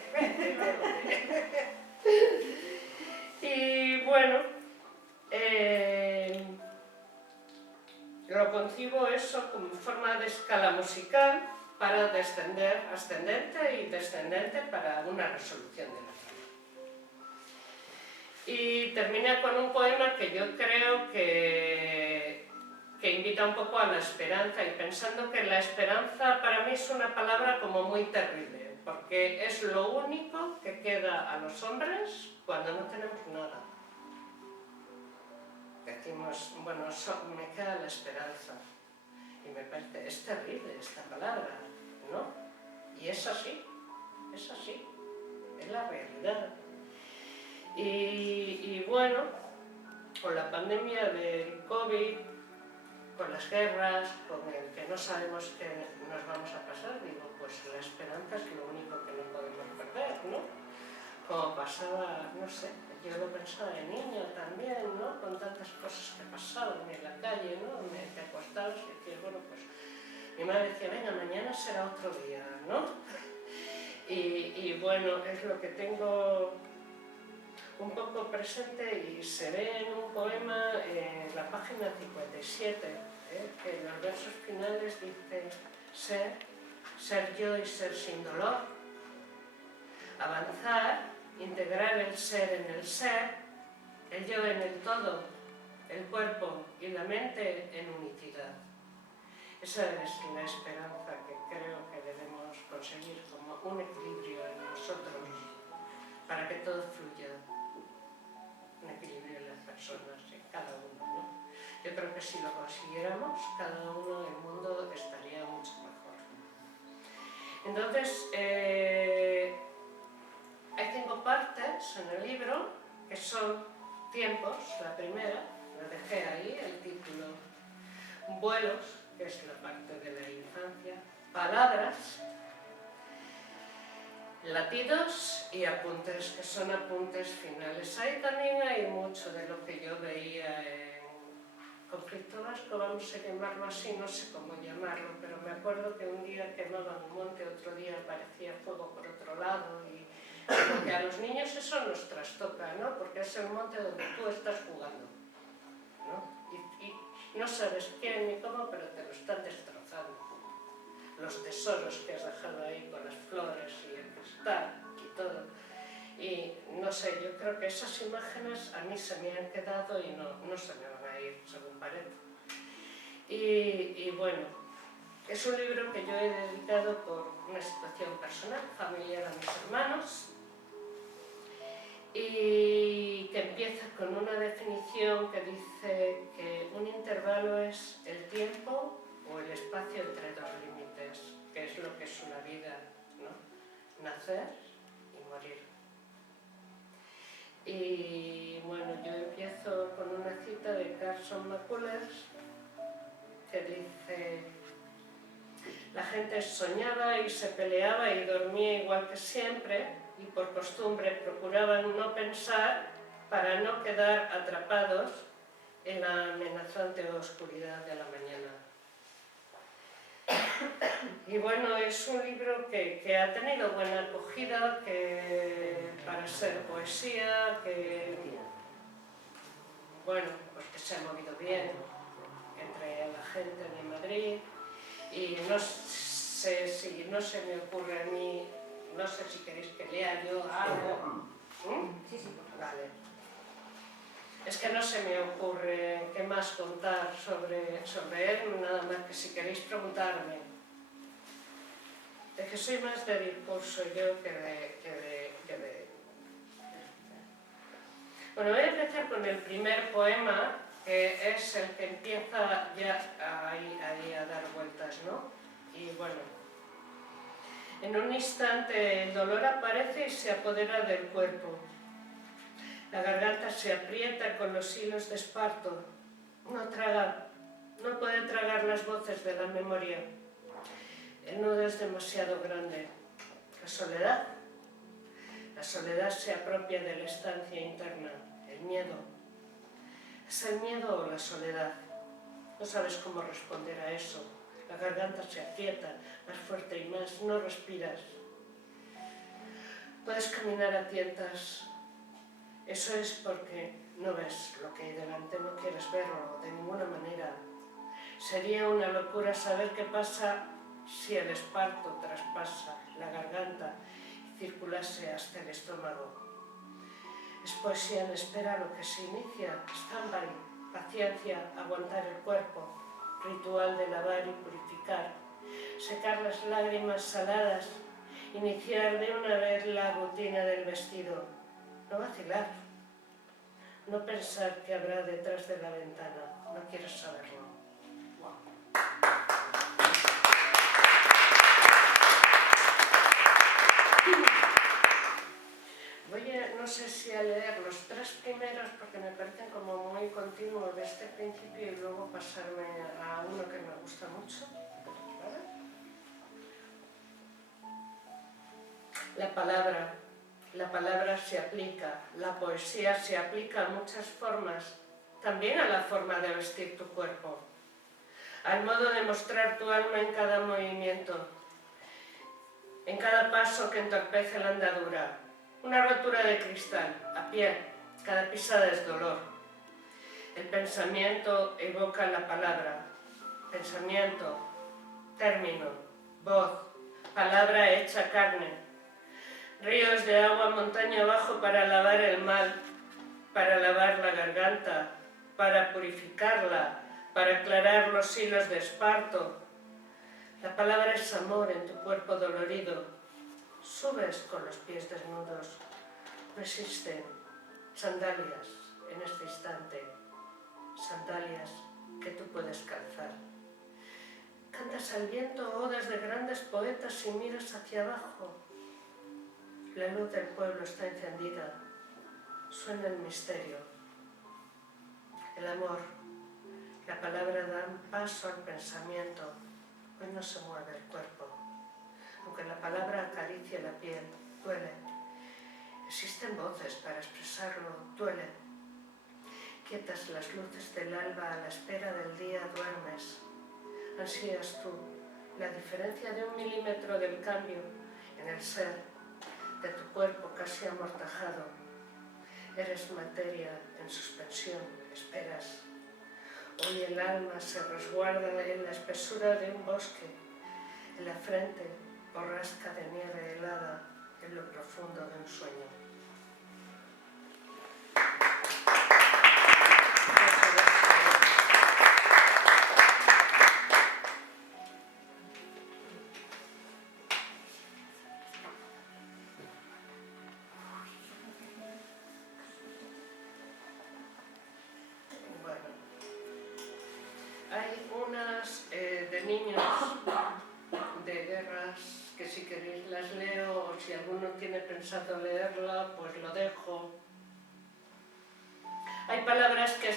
Y bueno, lo concibo eso como forma de escala musical para descender, ascendente y descendente para una resolución de la trama. Y termina con un poema que yo creo que invita un poco a la esperanza, y pensando que la esperanza para mí es una palabra como muy terrible, porque es lo único que queda a los hombres cuando no tenemos nada. Decimos, bueno, me queda la esperanza. Y me parece, es terrible esta palabra, ¿no? Y es así, es la realidad. Y bueno, con la pandemia del COVID, con las guerras, con el que no sabemos qué nos vamos a pasar, digo, pues la esperanza es lo único que no podemos perder, ¿no? Como pasaba, no sé, yo lo pensaba de niño también, ¿no? Con tantas cosas que pasaban en la calle, ¿no? Te acostabas y decías, bueno, pues mi madre decía, venga, mañana será otro día, ¿no? Y bueno, es lo que tengo un poco presente y se ve en un poema en la página 57, que en los versos finales dice ser yo y ser sin dolor, avanzar, integrar el ser en el ser, el yo en el todo, el cuerpo y la mente en unicidad. Esa es la esperanza que creo que debemos conseguir como un equilibrio en nosotros para que todo fluya. Un equilibrio en las personas, en cada uno, ¿no? Yo creo que si lo consiguiéramos, cada uno del mundo estaría mucho mejor. Entonces, hay 5 partes en el libro, que son tiempos. La primera, la dejé ahí, el título, vuelos, que es la parte de la infancia, palabras, latidos y apuntes, que son apuntes finales. Ahí también hay mucho de lo que yo veía en conflicto vasco, vamos a llamarlo así, no sé cómo llamarlo, pero me acuerdo que un día quemaban un monte, otro día aparecía fuego por otro lado, y como que a los niños eso nos trastoca, ¿no? Porque es el monte donde tú estás jugando, ¿no? Y no sabes quién ni cómo, pero te lo están destrozando. Los tesoros que has dejado ahí con las flores y el cristal y todo. Y no sé, yo creo que esas imágenes a mí se me han quedado y no se me van a ir, según parece. Y bueno, es un libro que yo he dedicado por una situación personal, familiar, a mis hermanos, y que empieza con una definición que dice que un intervalo es el tiempo o el espacio entre 2 límites, que es lo que es una vida, ¿no? Nacer y morir. Y bueno, yo empiezo con una cita de Carson McCullers que dice: la gente soñaba y se peleaba y dormía igual que siempre, y por costumbre procuraban no pensar para no quedar atrapados en la amenazante oscuridad de la mañana. Y bueno, es un libro que ha tenido buena acogida, que para ser poesía, que bueno, pues que se ha movido bien entre la gente de Madrid, y no sé si no se me ocurre a mí, no sé si queréis que lea yo algo. Sí, sí. Vale. Es que no se me ocurre qué más contar sobre él, nada más que si queréis preguntarme. Es que soy más de discurso yo que de... Bueno, voy a empezar con el primer poema, que es el que empieza ya ahí a dar vueltas, ¿no? Y bueno, en un instante el dolor aparece y se apodera del cuerpo. La garganta se aprieta con los hilos de esparto. No puede tragar las voces de la memoria. El nudo es demasiado grande. La soledad se apropia de la estancia interna. El miedo. ¿Es el miedo o la soledad? No sabes cómo responder a eso. La garganta se aprieta, más fuerte y más. No respiras. Puedes caminar a tientas. Eso es porque no ves lo que hay delante, no quieres verlo de ninguna manera. Sería una locura saber qué pasa si el esparto traspasa la garganta y circulase hasta el estómago. Es poesía en espera lo que se inicia, stand-by, paciencia, aguantar el cuerpo, ritual de lavar y purificar, secar las lágrimas saladas, iniciar de una vez la rutina del vestido, no vacilar, no pensar qué habrá detrás de la ventana, no quieres saberlo. No sé si a leer los 3 primeros porque me parecen como muy continuos de este principio y luego pasarme a uno que me gusta mucho. ¿Vale? La palabra se aplica, la poesía se aplica a muchas formas, también a la forma de vestir tu cuerpo, al modo de mostrar tu alma en cada movimiento, en cada paso que entorpece la andadura. Una rotura de cristal, a pie, cada pisada es dolor. El pensamiento evoca la palabra, pensamiento, término, voz, palabra hecha carne. Ríos de agua montaña abajo para lavar el mal, para lavar la garganta, para purificarla, para aclarar los hilos de esparto. La palabra es amor en tu cuerpo dolorido. Subes con los pies desnudos, no existen sandalias en este instante, sandalias que tú puedes calzar. Cantas al viento odas de grandes poetas y miras hacia abajo. La luz del pueblo está encendida, suena el misterio. El amor, la palabra da un paso al pensamiento, hoy no se mueve el cuerpo. Aunque la palabra acaricie la piel, duele. Existen voces para expresarlo, duele. Quietas las luces del alba a la espera del día, duermes. Ansías tú la diferencia de 1 milímetro del cambio en el ser de tu cuerpo casi amortajado. Eres materia en suspensión, esperas. Hoy el alma se resguarda en la espesura de un bosque, en la frente borrasca de nieve helada en lo profundo de un sueño. Bueno, hay unas de niños de guerras que si queréis las leo o si alguno tiene pensado leerla, pues lo dejo. Hay palabras que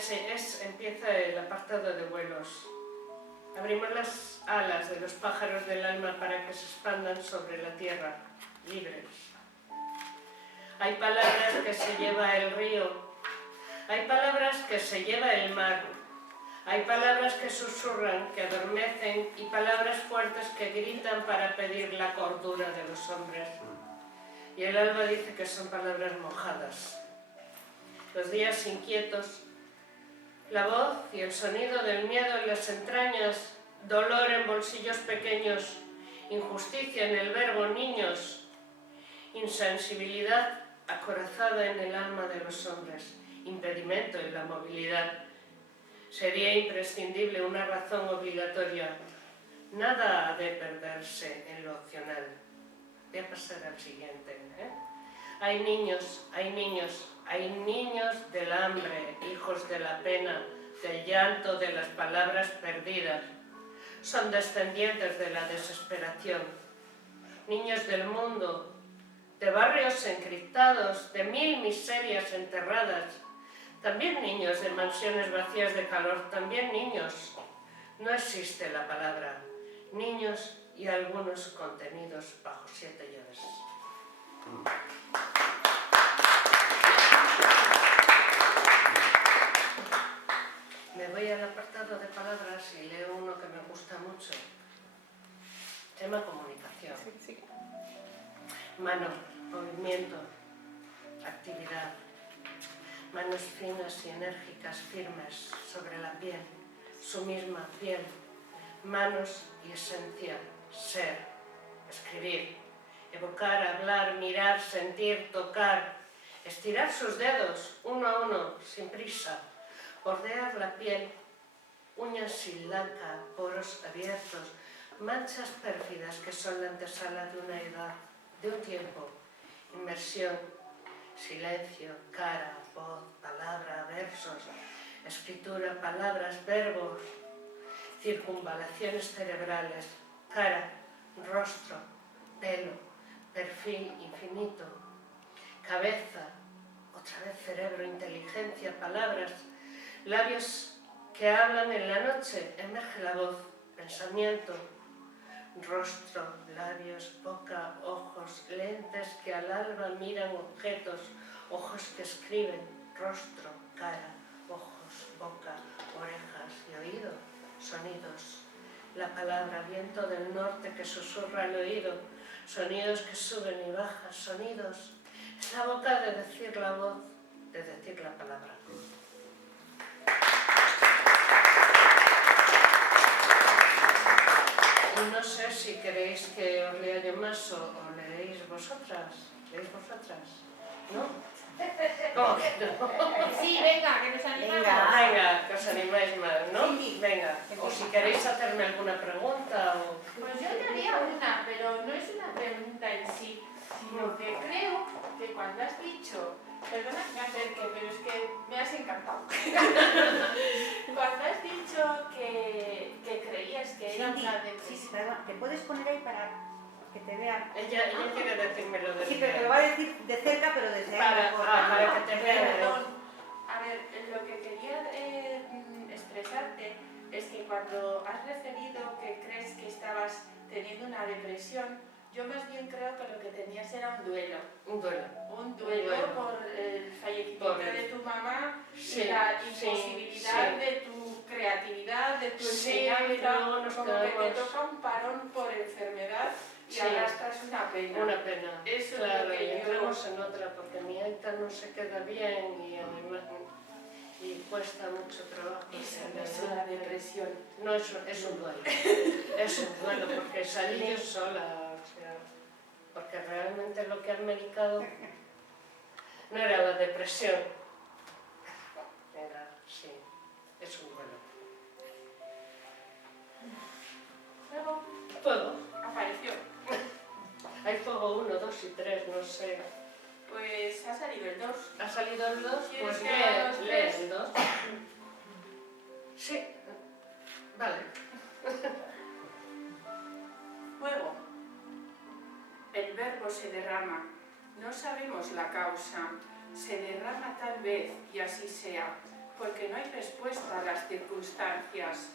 empieza el apartado de vuelos. Abrimos las alas de los pájaros del alma para que se expandan sobre la tierra, libres. Hay palabras que se lleva el río. Hay palabras que se lleva el mar. Hay palabras que susurran, que adormecen y palabras fuertes que gritan para pedir la cordura de los hombres. Y el alba dice que son palabras mojadas. Los días inquietos, la voz y el sonido del miedo en las entrañas, dolor en bolsillos pequeños, injusticia en el verbo niños, insensibilidad acorazada en el alma de los hombres, impedimento en la movilidad. Sería imprescindible una razón obligatoria. Nada ha de perderse en lo opcional. Voy a pasar al siguiente. Hay niños del hambre, hijos de la pena, del llanto, de las palabras perdidas. Son descendientes de la desesperación. Niños del mundo, de barrios encriptados, de 1000 miserias enterradas. También niños de mansiones vacías de calor, también niños. No existe la palabra. Niños y algunos contenidos bajo 7 llaves. Me voy al apartado de palabras y leo uno que me gusta mucho. Tema comunicación. Mano, movimiento, actividad. Manos finas y enérgicas, firmes sobre la piel, su misma piel, manos y esencia, ser, escribir, evocar, hablar, mirar, sentir, tocar, estirar sus dedos uno a uno, sin prisa, bordear la piel, uñas sin laca, poros abiertos, manchas pérfidas que son la antesala de una edad, de un tiempo, inmersión, silencio, cara, voz, palabra, versos, escritura, palabras, verbos, circunvalaciones cerebrales, cara, rostro, pelo, perfil infinito, cabeza, otra vez cerebro, inteligencia, palabras, labios que hablan en la noche, emerge la voz, pensamiento, rostro, labios, boca, ojos, lentes que al alba miran objetos, ojos que escriben, rostro, cara, ojos, boca, orejas y oído, sonidos. La palabra, viento del norte que susurra al oído, sonidos que suben y bajan, sonidos. Es la boca de decir la voz, de decir la palabra. No sé si queréis que os lea yo más o leéis vosotras. ¿Leéis vosotras? ¿No? ¿Cómo que no? Sí, venga, que nos animamos. Venga, que os animáis más, ¿no? Sí. Venga, o si queréis hacerme alguna pregunta o... Pues yo te haría una, pero no es una pregunta en sí, sino que creo que cuando has dicho, perdona que me acerque, pero es que me has encantado. Cuando has dicho que creías que era Cindy, una sí, depresión. perdón, ¿te puedes poner ahí para que te vean? Ella quiere decírmelo de Sí, pero te lo va a decir de cerca, pero desde ahí. para que te vean. Perdón. A ver, lo que quería expresarte es que cuando has referido que crees que estabas teniendo una depresión, yo más bien creo que lo que tenías era un duelo. Un duelo. Un duelo por el fallecimiento de tu mamá Sí, y la sí, imposibilidad sí. de tu creatividad, de tu Sí, enseñanza, luego nos como que te quedamos- toca un parón por enfermedad y Sí. arrastras una pena. Una pena. Eso es Claro, lo que y yo- entramos en otra porque mi Aita no se queda bien y además y cuesta mucho trabajo. Esa no es una depresión. No, es un duelo. Es un duelo porque salí yo sola, o sea, porque realmente lo que han medicado no era la depresión. Era, sí, es un duelo. Luego Fuego. apareció. Hay fuego 1, 2 y 3, no sé. Pues ha salido el 2. ¿Ha salido el 2? ¿Quieres Pues que haga los lee tres? el 2. Sí, vale. Fuego. El verbo se derrama. No sabemos la causa. Se derrama tal vez y así sea, porque no hay respuesta a las circunstancias.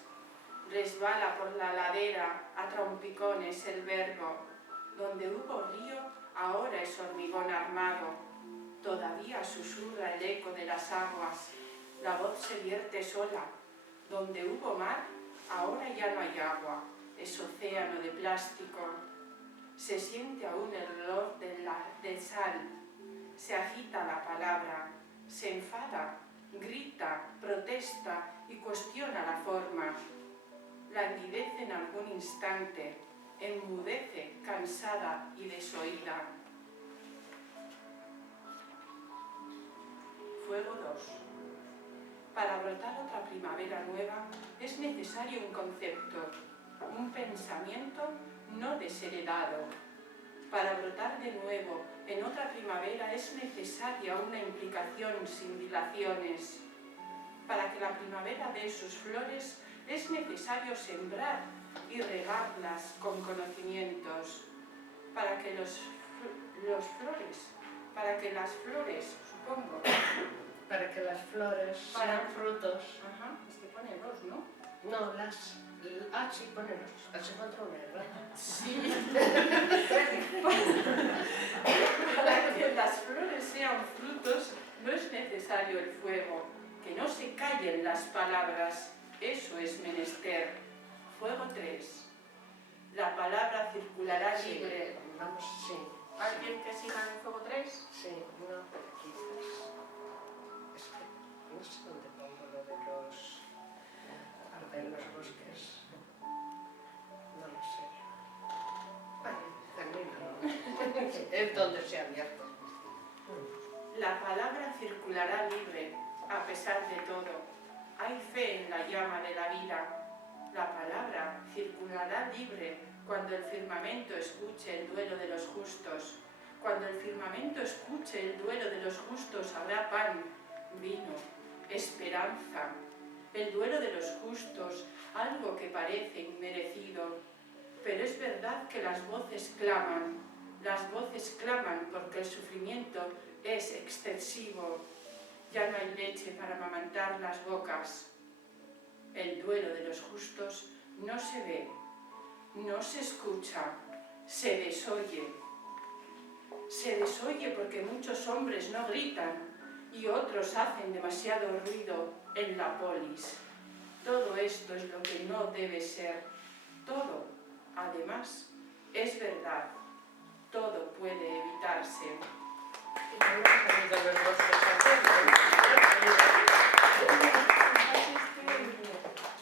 Resbala por la ladera a trompicones el verbo. Donde hubo río, ahora es hormigón armado. Todavía susurra el eco de las aguas. La voz se vierte sola. Donde hubo mar, ahora ya no hay agua. Es océano de plástico. Se siente aún el olor de sal. Se agita la palabra. Se enfada, grita, protesta y cuestiona la forma. Languidece en algún instante. Enmudece, cansada y desoída. Fuego 2. Para brotar otra primavera nueva es necesario un concepto, un pensamiento no desheredado. Para brotar de nuevo en otra primavera es necesaria una implicación sin dilaciones. Para que la primavera dé sus flores es necesario sembrar y regarlas con conocimientos. Para que las flores, supongo. Para que las flores sean frutos. Ajá, es que pone dos, ¿no? No, las... Ah, sí, pone los. Has encontrado una errata. Sí. Para que las flores sean frutos no es necesario el fuego. Que no se callen las palabras, eso es menester. Fuego 3. La palabra circulará Sí, libre. vamos, sí. ¿Alguien que siga en fuego 3? Sí, no, quizás. Es que no sé dónde pongo lo de los... quedándose abierto. La palabra circulará libre, a pesar de todo. Hay fe en la llama de la vida. La palabra circulará libre cuando el firmamento escuche el duelo de los justos. Cuando el firmamento escuche el duelo de los justos habrá pan, vino, esperanza. El duelo de los justos, algo que parece inmerecido. Pero es verdad que las voces claman porque el sufrimiento es excesivo. Ya no hay leche para amamantar las bocas. El duelo de los justos no se ve, no se escucha, se desoye. Se desoye porque muchos hombres no gritan y otros hacen demasiado ruido en la polis. Todo esto es lo que no debe ser. Todo, además, es verdad. Todo puede evitarse.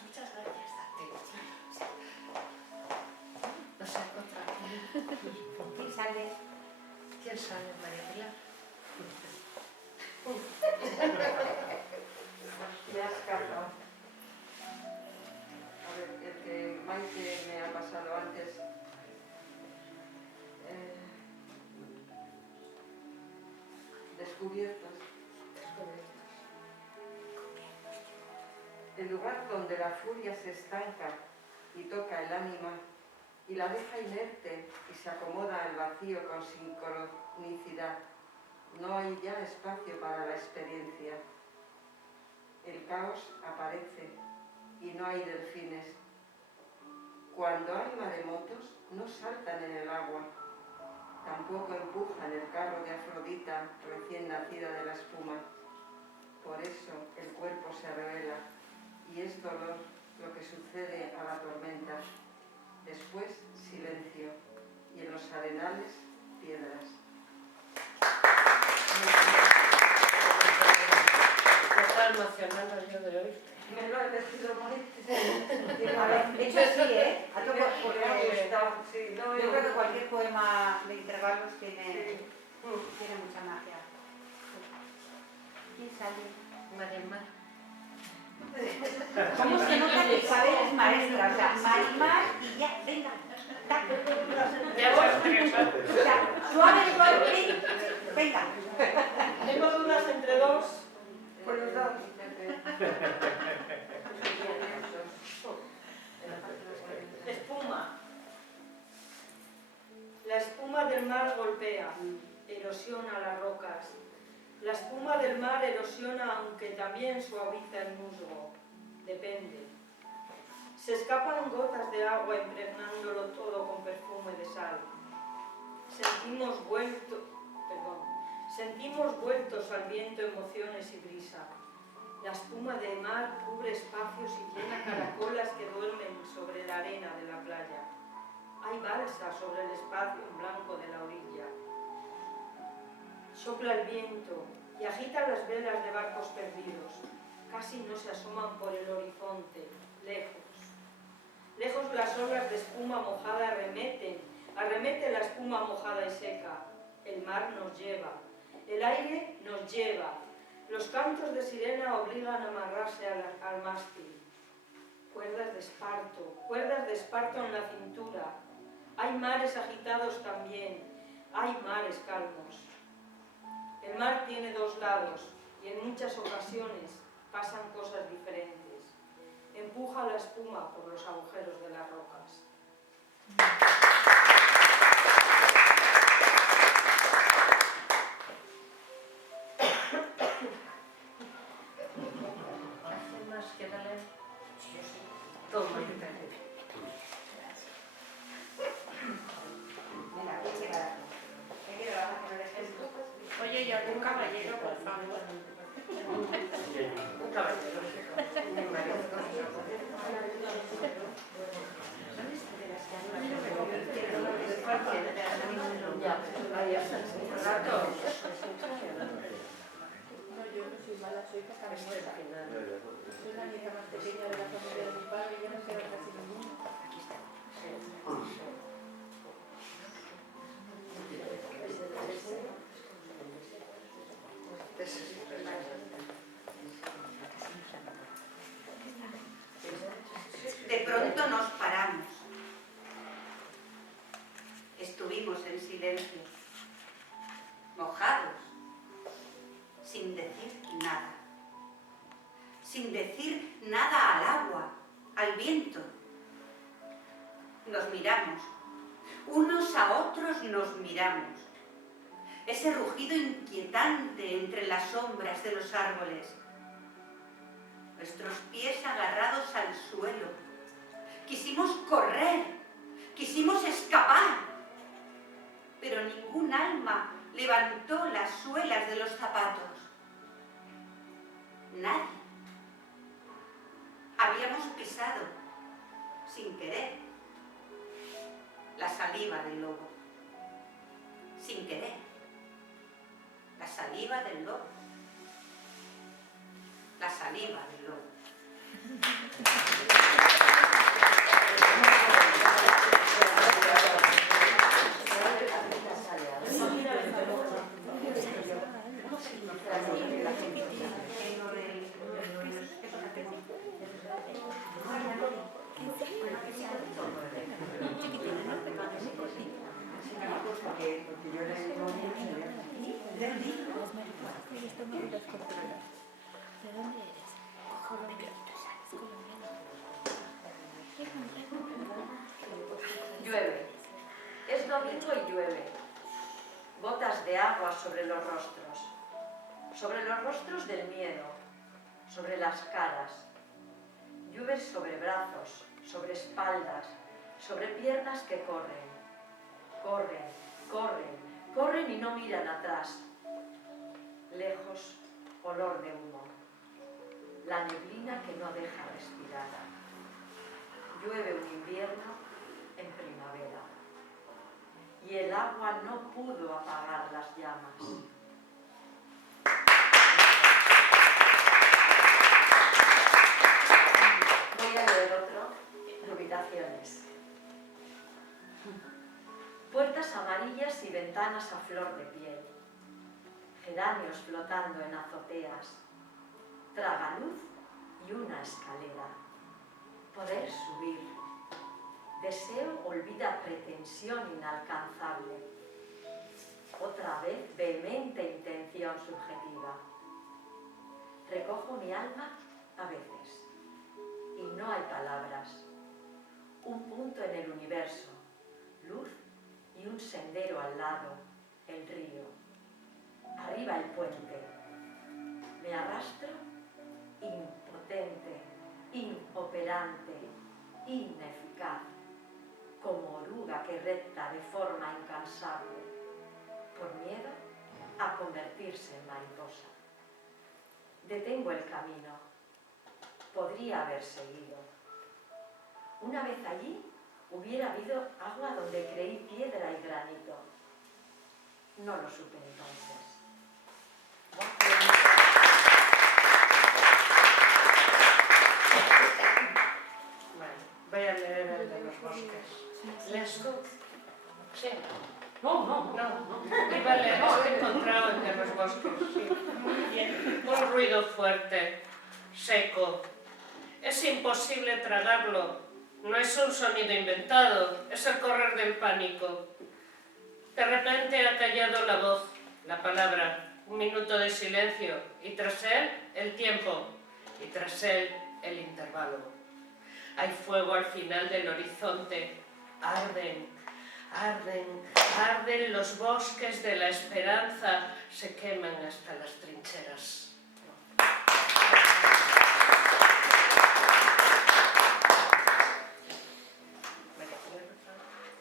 Muchas gracias. No sé, otra. ¿Quién sale? ¿Quién sale, María Pilar? Me has cazado. A ver, el que Maite me ha pasado antes. Descubiertos. El lugar donde la furia se estanca y toca el ánima y la deja inerte y se acomoda al vacío con sincronicidad. No hay ya espacio para la experiencia. El caos aparece y no hay delfines. Cuando hay maremotos, no saltan en el agua. Tampoco empujan el carro de Afrodita recién nacida de la espuma. Por eso el cuerpo se revela y es dolor lo que sucede a la tormenta. Después silencio y en los arenales piedras. Me está emocionando yo de oírte. Me lo he elegido Maite. A ver, de hecho sí, ¿eh? A todo, Porque me ha gustado. Sí, no, yo creo que cualquier poema de intervalos tiene Sí. mucha magia. ¿Quién sale? María Mar. ¿Cómo se nota que Isabel es maestra? O sea, Marimar y ya, venga. tac. Ya se expresa. O sea, suave, suave, venga. Tengo dudas entre dos. Por los dos. Espuma. La espuma del mar golpea, erosiona las rocas. La espuma del mar erosiona aunque también suaviza el musgo. Depende. Se escapan gotas de agua impregnándolo todo con perfume de sal. Sentimos vueltos al viento emociones y brisa. La espuma del mar cubre espacios y llena caracolas que duermen sobre la arena de la playa. Hay balsa sobre el espacio en blanco de la orilla. Sopla el viento y agita las velas de barcos perdidos. Casi no se asoman por el horizonte, lejos. Lejos las olas de espuma mojada arremete la espuma mojada y seca. El mar nos lleva, el aire nos lleva. Los cantos de sirena obligan a amarrarse al mástil. Cuerdas de esparto en la cintura. Hay mares agitados también, hay mares calmos. El mar tiene dos lados y en muchas ocasiones pasan cosas diferentes. Empuja la espuma por los agujeros de las rocas. ¿Hace más que darle? Toma, que te Venga, ¿quién se queda? ¿Qué quiere bajar con el ejemplo? Oye, y algún caballero, por favor. Un caballero. Ya, ahí está. Rato. No, yo no soy mala, soy cacaremosa. Soy la nieta más pequeña de la familia de mi padre y yo no sé casi ninguno. Sí. nada, sin decir nada al agua, al viento. Nos miramos, unos a otros nos miramos. Ese rugido inquietante entre las sombras de los árboles. Nuestros pies agarrados al suelo. Quisimos correr, quisimos escapar, pero ningún alma levantó las suelas de los zapatos. Nadie. Habíamos pisado, sin querer, la saliva del lobo. Sin querer, la saliva del lobo. La saliva del lobo. Llueve. Es domingo y llueve. Gotas de agua sobre los rostros del miedo, sobre las caras. Llueve sobre brazos, sobre espaldas, sobre piernas que corren. Corren, corren, corren y no miran atrás. Lejos, olor de humo. La neblina que no deja respirar. Llueve un invierno en primavera. Y el agua no pudo apagar las llamas. Voy a leer otro. Dubitaciones. Puertas amarillas y ventanas a flor de piel. Geranios flotando en azoteas. Tragaluz y una escalera. Poder subir. Deseo olvida pretensión inalcanzable. Otra vez vehemente intención subjetiva. Recojo mi alma a veces y no hay palabras. Un punto en el universo, luz y un sendero al lado, el río. Arriba el puente. Me arrastro impotente, inoperante, ineficaz, como oruga que repta de forma incansable, por miedo a convertirse en mariposa. Detengo el camino. Podría haber seguido. Una vez allí hubiera habido agua donde creí piedra y granito. No lo supe entonces. Voy a leer el de los bosques. ¿Lees tú? Sí. No. Iba a leer, es que he encontrado el de los bosques. Sí. Un ruido fuerte, seco. Es imposible tragarlo. No es un sonido inventado, es el correr del pánico. De repente ha callado la voz, la palabra, un minuto de silencio, y tras él, el tiempo, y tras él, el intervalo. Hay fuego al final del horizonte. Arden, arden, arden los bosques de la esperanza. Se queman hasta las trincheras.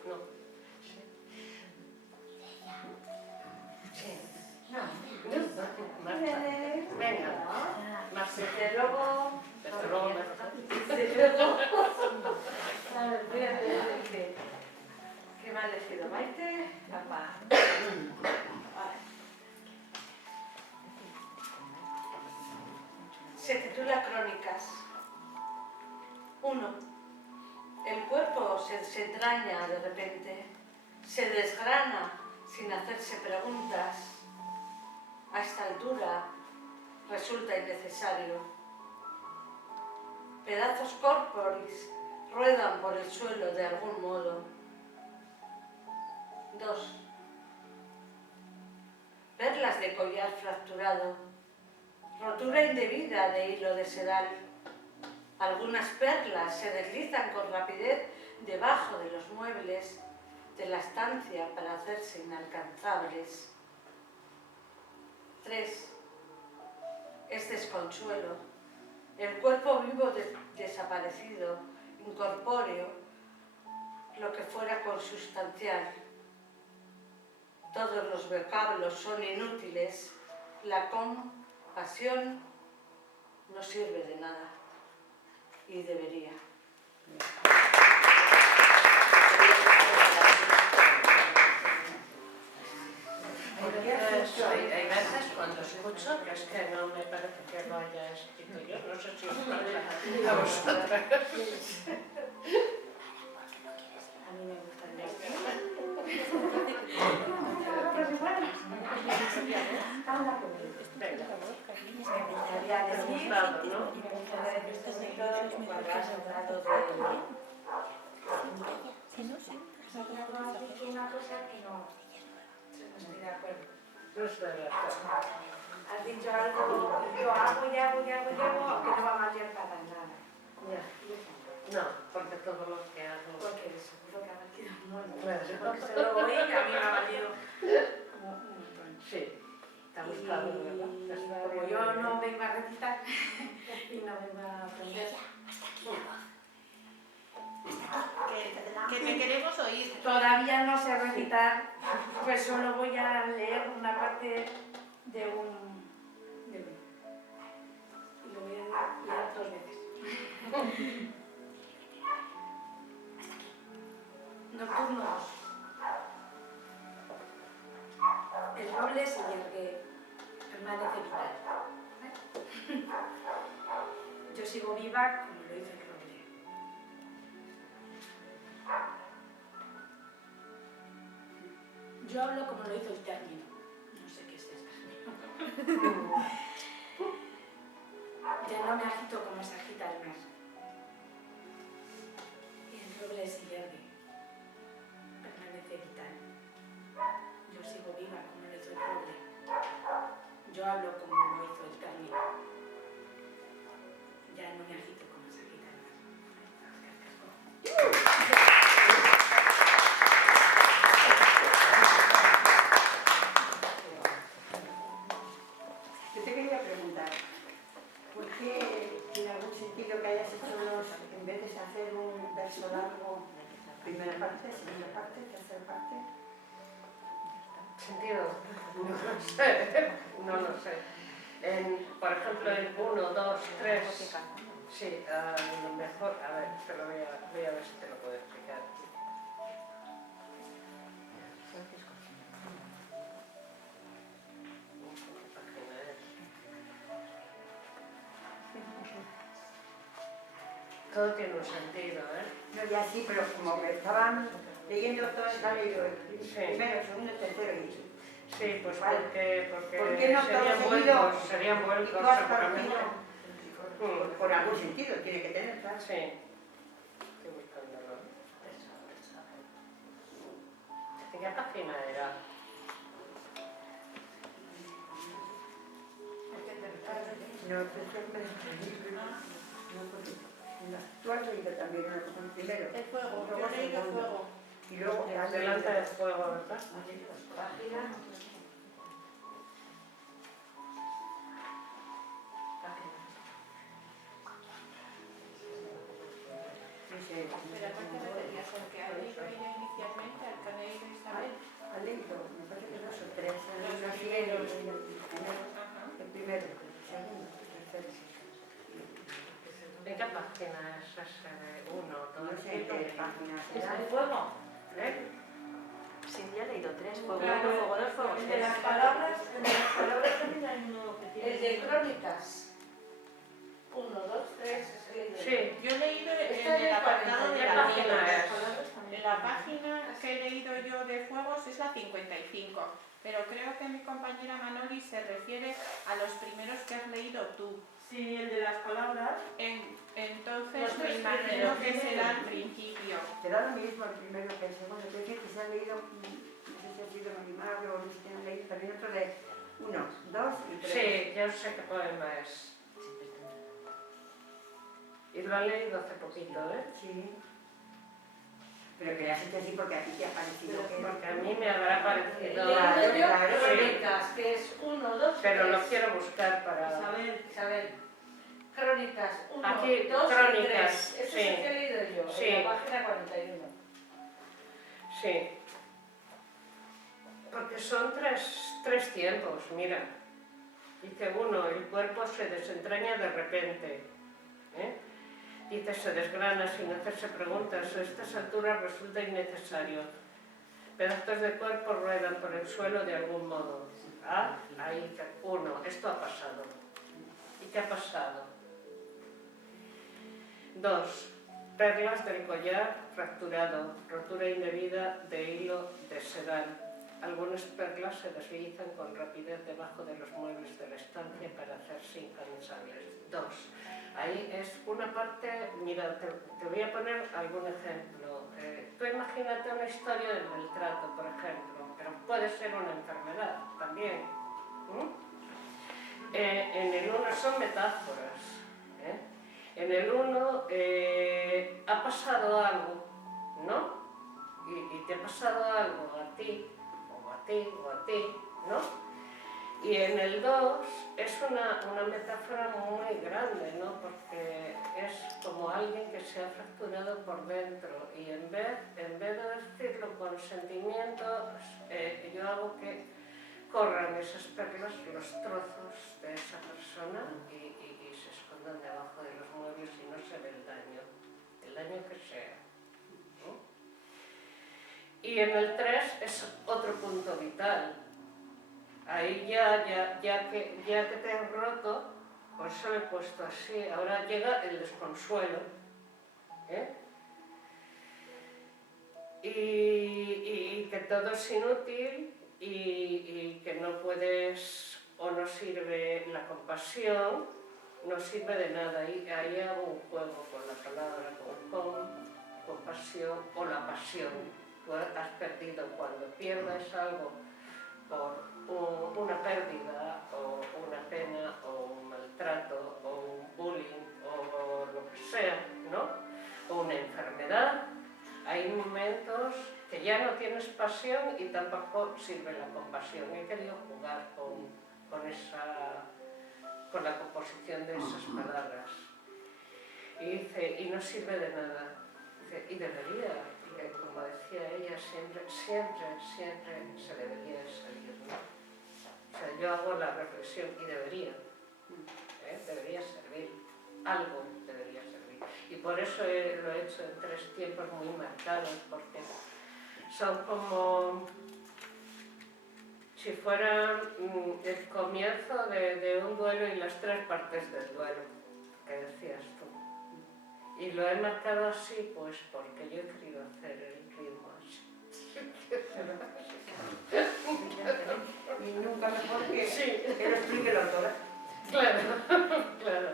No. Sí. No. Marta. Venga. Marta. Desde luego... Desde luego. ¿Qué me ha elegido? Maite, papá. Se titula Crónicas. 1. El cuerpo se desentraña de repente, se desgrana sin hacerse preguntas. A esta altura resulta innecesario. Pedazos corporis ruedan por el suelo de algún modo. 2. Perlas de collar fracturado, roturas prende vida de hilo de sedal. Algunas perlas se deslizan con rapidez debajo de los muebles de la estancia para hacerse inalcanzables. 3. Es desconsuelo. El cuerpo vivo desaparecido, incorpóreo, lo que fuera consustancial. Todos los vocablos son inútiles. La compasión no sirve de nada. Y debería. Hay veces cuando escucho que es que no me parece que lo haya escrito yo, no sé si os pasa a vosotras. A mí me gustaría. Venga, Me gustaría decir, ¿no? cuando has hablado de... Has dicho una cosa que no estoy de acuerdo. No estoy de acuerdo. Has dicho algo, yo hago y hago y hago y hago, aunque no va a valer para nada. Ya. No, porque todo lo que hago... Porque seguro que ha valido un montón. Claro. Porque se lo oí y a mí me ha valido un montón. Sí, te ha gustado, ¿verdad? Como yo no vengo a recitar y no vengo a aprender, Que te queremos oír. todavía no sé recitar, pues solo voy a leer una parte de un libro. Y lo voy a leer 2 veces. Nocturno 2. El roble se yergue, permanece vital. Yo sigo viva como lo hizo el roble. Yo hablo como lo hizo el término. No sé qué es el término. Ya no me agito como se agita el mar. Y el roble se yergue, permanece vital. Yo sigo viva como lo hizo el roble. Yo hablo como lo hizo el término. Ya no me agito como se agita el mar. Yo te quería preguntar, ¿por qué tiene algún sentido que hayas hecho en vez de hacer un verso largo, primera parte, segunda parte, tercera parte? ¿Sentido? No lo sé. No lo sé. Por ejemplo, en 1, 2, 3... Sí, a lo mejor... A ver, te lo voy a ver si te lo puedo explicar. ¿Qué página es? Todo tiene un sentido, ¿eh? No, ya sí, pero como que estaban leyendo todo el salido, primero, segundo, tercero y... Sí, pues Vale. porque ¿Por qué no todo seguido? serían Y vuelcos tú has seguramente. partido por algún sentido, tiene que tener, claro. Sí. Estoy buscándolo. ¿En qué página era? No, tú has leído también una cosa primero. El fuego, luego yo he leído segundo. fuego. Y luego Delante del fuego, ¿verdad? página. Dice, Pero ¿a qué te referías? Porque ha leído ella inicialmente, al que ha leído Isabel. ha leído, me parece que 2 o 3, Los así primeros. el primero, el segundo, el tercero. ¿En qué página es ese de 1, 2, No sé en qué página ¿Es será. el fuego? Sí, ya he leído 3, fuego Claro, 1, fuego 2, fuego el 3. de las palabras también hay uno que tiene... El de crónicas. 1, 2, 3. Sí. Yo he leído Esta en el apartado de ¿qué la página vida. es? En la página que he leído yo de fuegos es la 55, pero creo que mi compañera Manoli se refiere a los primeros que has leído tú. Sí, el de las palabras. Entonces Los me tres imagino que primeros. será al principio. Te da lo mismo el primero que el segundo, es decir, que se han leído, no sé si ha sido animado o no sé si han leído también otro de 1, 2 y 3. Sí, yo sé qué poema es. Y lo he leído hace poquito, ¿eh? Sí. Pero quería hacerte así porque a ti te ha parecido que... Porque a mí me habrá parecido... Leído yo claro, sí. Crónicas, que es 1, 2, Pero 3. lo quiero buscar para... Isabel, Crónicas 1, Aquí, 2 y Crónicas, 3. Eso sí. es el que he leído yo, Sí. en la página 41. Sí. Porque son tres tiempos, mira. Dice uno, el cuerpo se desentraña de repente. ¿eh? Dice, se desgrana sin hacerse preguntas. A estas alturas resulta innecesario. Pedazos de cuerpo ruedan por el suelo de algún modo. Ah, ahí dice, uno, esto ha pasado. ¿Y qué ha pasado? 2. Perlas del collar fracturado, rotura indebida de hilo de sedal. Algunas perlas se deslizan con rapidez debajo de los muebles de la estancia para hacerse incansables. 2. Ahí es una parte, mira, te voy a poner algún ejemplo. Tú imagínate una historia de maltrato, por ejemplo, pero puede ser una enfermedad también. En el 1 son metáforas. En el 1 ha pasado algo, ¿no? Y te ha pasado algo a ti, o a ti, ¿no? Y en el 2 es una metáfora muy grande, ¿no? Porque es como alguien que se ha fracturado por dentro y en vez de decirlo con sentimiento, yo hago que corran esas perlas, los trozos de esa persona y se escondan debajo de los muebles y no se ve el daño que sea. ¿no? Y en el 3 es otro punto vital. Ahí ya que te has roto, por eso lo he puesto así, ahora llega el desconsuelo. Y que todo es inútil y que no puedes o no sirve la compasión, no sirve de nada. Ahí hago un juego con la palabra, con compasión o la pasión. Tú has perdido cuando pierdes algo por una pérdida o una pena o un maltrato o un bullying o lo que sea, ¿no? O una enfermedad. Hay momentos que ya no tienes pasión y tampoco sirve la compasión. He querido jugar con la composición de esas palabras. Y dice, y no sirve de nada. Dice, y debería, y como decía ella, siempre se debería salir, ¿no? O sea, yo hago la reflexión y debería servir, algo debería servir. Y por eso lo he hecho en 3 tiempos muy marcados, porque son como si fuera el comienzo de un duelo y las 3 partes del duelo, que decías tú. Y lo he marcado así, pues porque yo he querido hacer el ritmo así. Y nunca mejor que Sí. lo explique el autor. Claro, claro.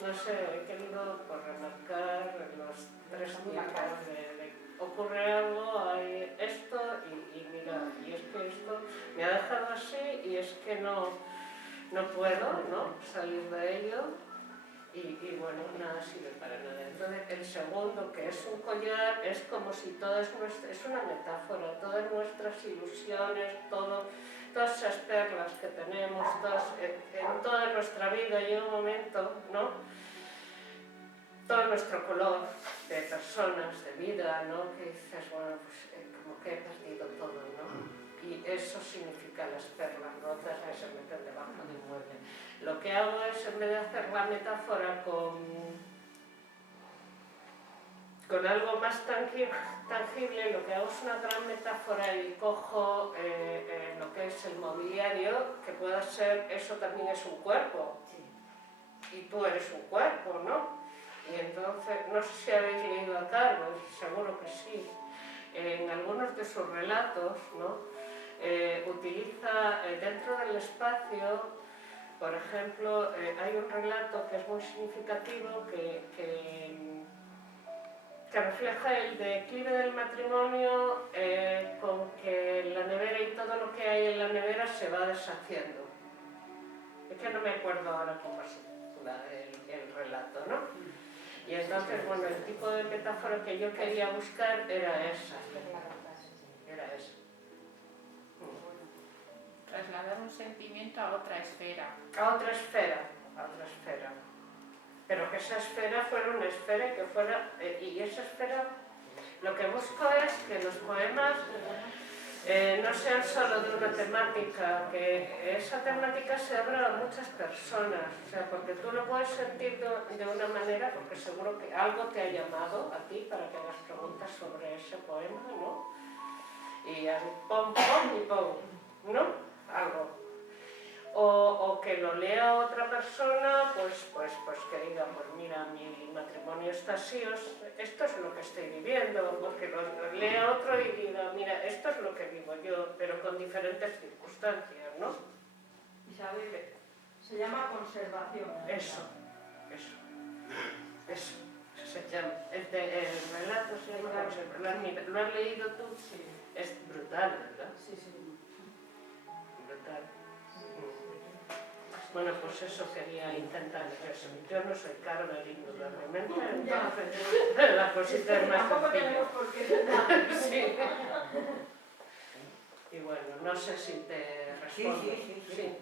No sé, he querido pues, remarcar los 3 tiempos de ocurre algo, hay esto y mira, y es que esto me ha dejado así y es que no puedo, ¿no? Salir de ello. Y bueno, nada sirve para nada. Entonces el segundo, que es un collar, es como si es una metáfora, todas nuestras ilusiones, todas esas perlas que tenemos, en toda nuestra vida llega un momento, ¿no? Todo nuestro color de personas, de vida, ¿no? Que dices, bueno, pues como que he perdido todo, ¿no? Y eso significa las perlas rotas que se meten debajo del mueble. Lo que hago es, en vez de hacer la metáfora con algo más tangible, lo que hago es una gran metáfora y cojo lo que es el mobiliario, que pueda ser, eso también es un cuerpo. Y tú eres un cuerpo, ¿no? Y entonces, no sé si habéis leído a Carlos, seguro que sí. En algunos de sus relatos, ¿no? Utiliza dentro del espacio. Por ejemplo, hay un relato que es muy significativo que que refleja el declive del matrimonio con que la nevera y todo lo que hay en la nevera se va deshaciendo. Es que no me acuerdo ahora cómo es el relato, ¿no? Y entonces, bueno, el tipo de metáfora que yo quería buscar era esa. Era esa. Trasladar un sentimiento a otra esfera. A otra esfera, a otra esfera. Pero que esa esfera fuera una esfera y que fuera... y esa esfera, lo que busco es que los poemas no sean solo de una temática, que esa temática se abra a muchas personas, o sea, porque tú lo puedes sentir de una manera, porque seguro que algo te ha llamado a ti para que hagas preguntas sobre ese poema, ¿no? Y pom, pom y pom, ¿no? Algo. O que lo lea otra persona, pues que diga, pues mira, mi matrimonio está así, esto es lo que estoy viviendo, o que lo lea otro y diga, mira, esto es lo que vivo yo, pero con diferentes circunstancias, ¿no? Isabel, se llama conservación. Eso se llama, el relato se llama conservación. ¿Lo has leído tú? Sí. Es brutal, ¿verdad? Sí, sí. Brutal. Bueno, pues eso quería intentar eso. Yo no soy Carmen, indudablemente, entonces la cosita es más Tampoco sencilla. tenemos por qué. Sí. Y bueno, no sé si te respondo. Sí.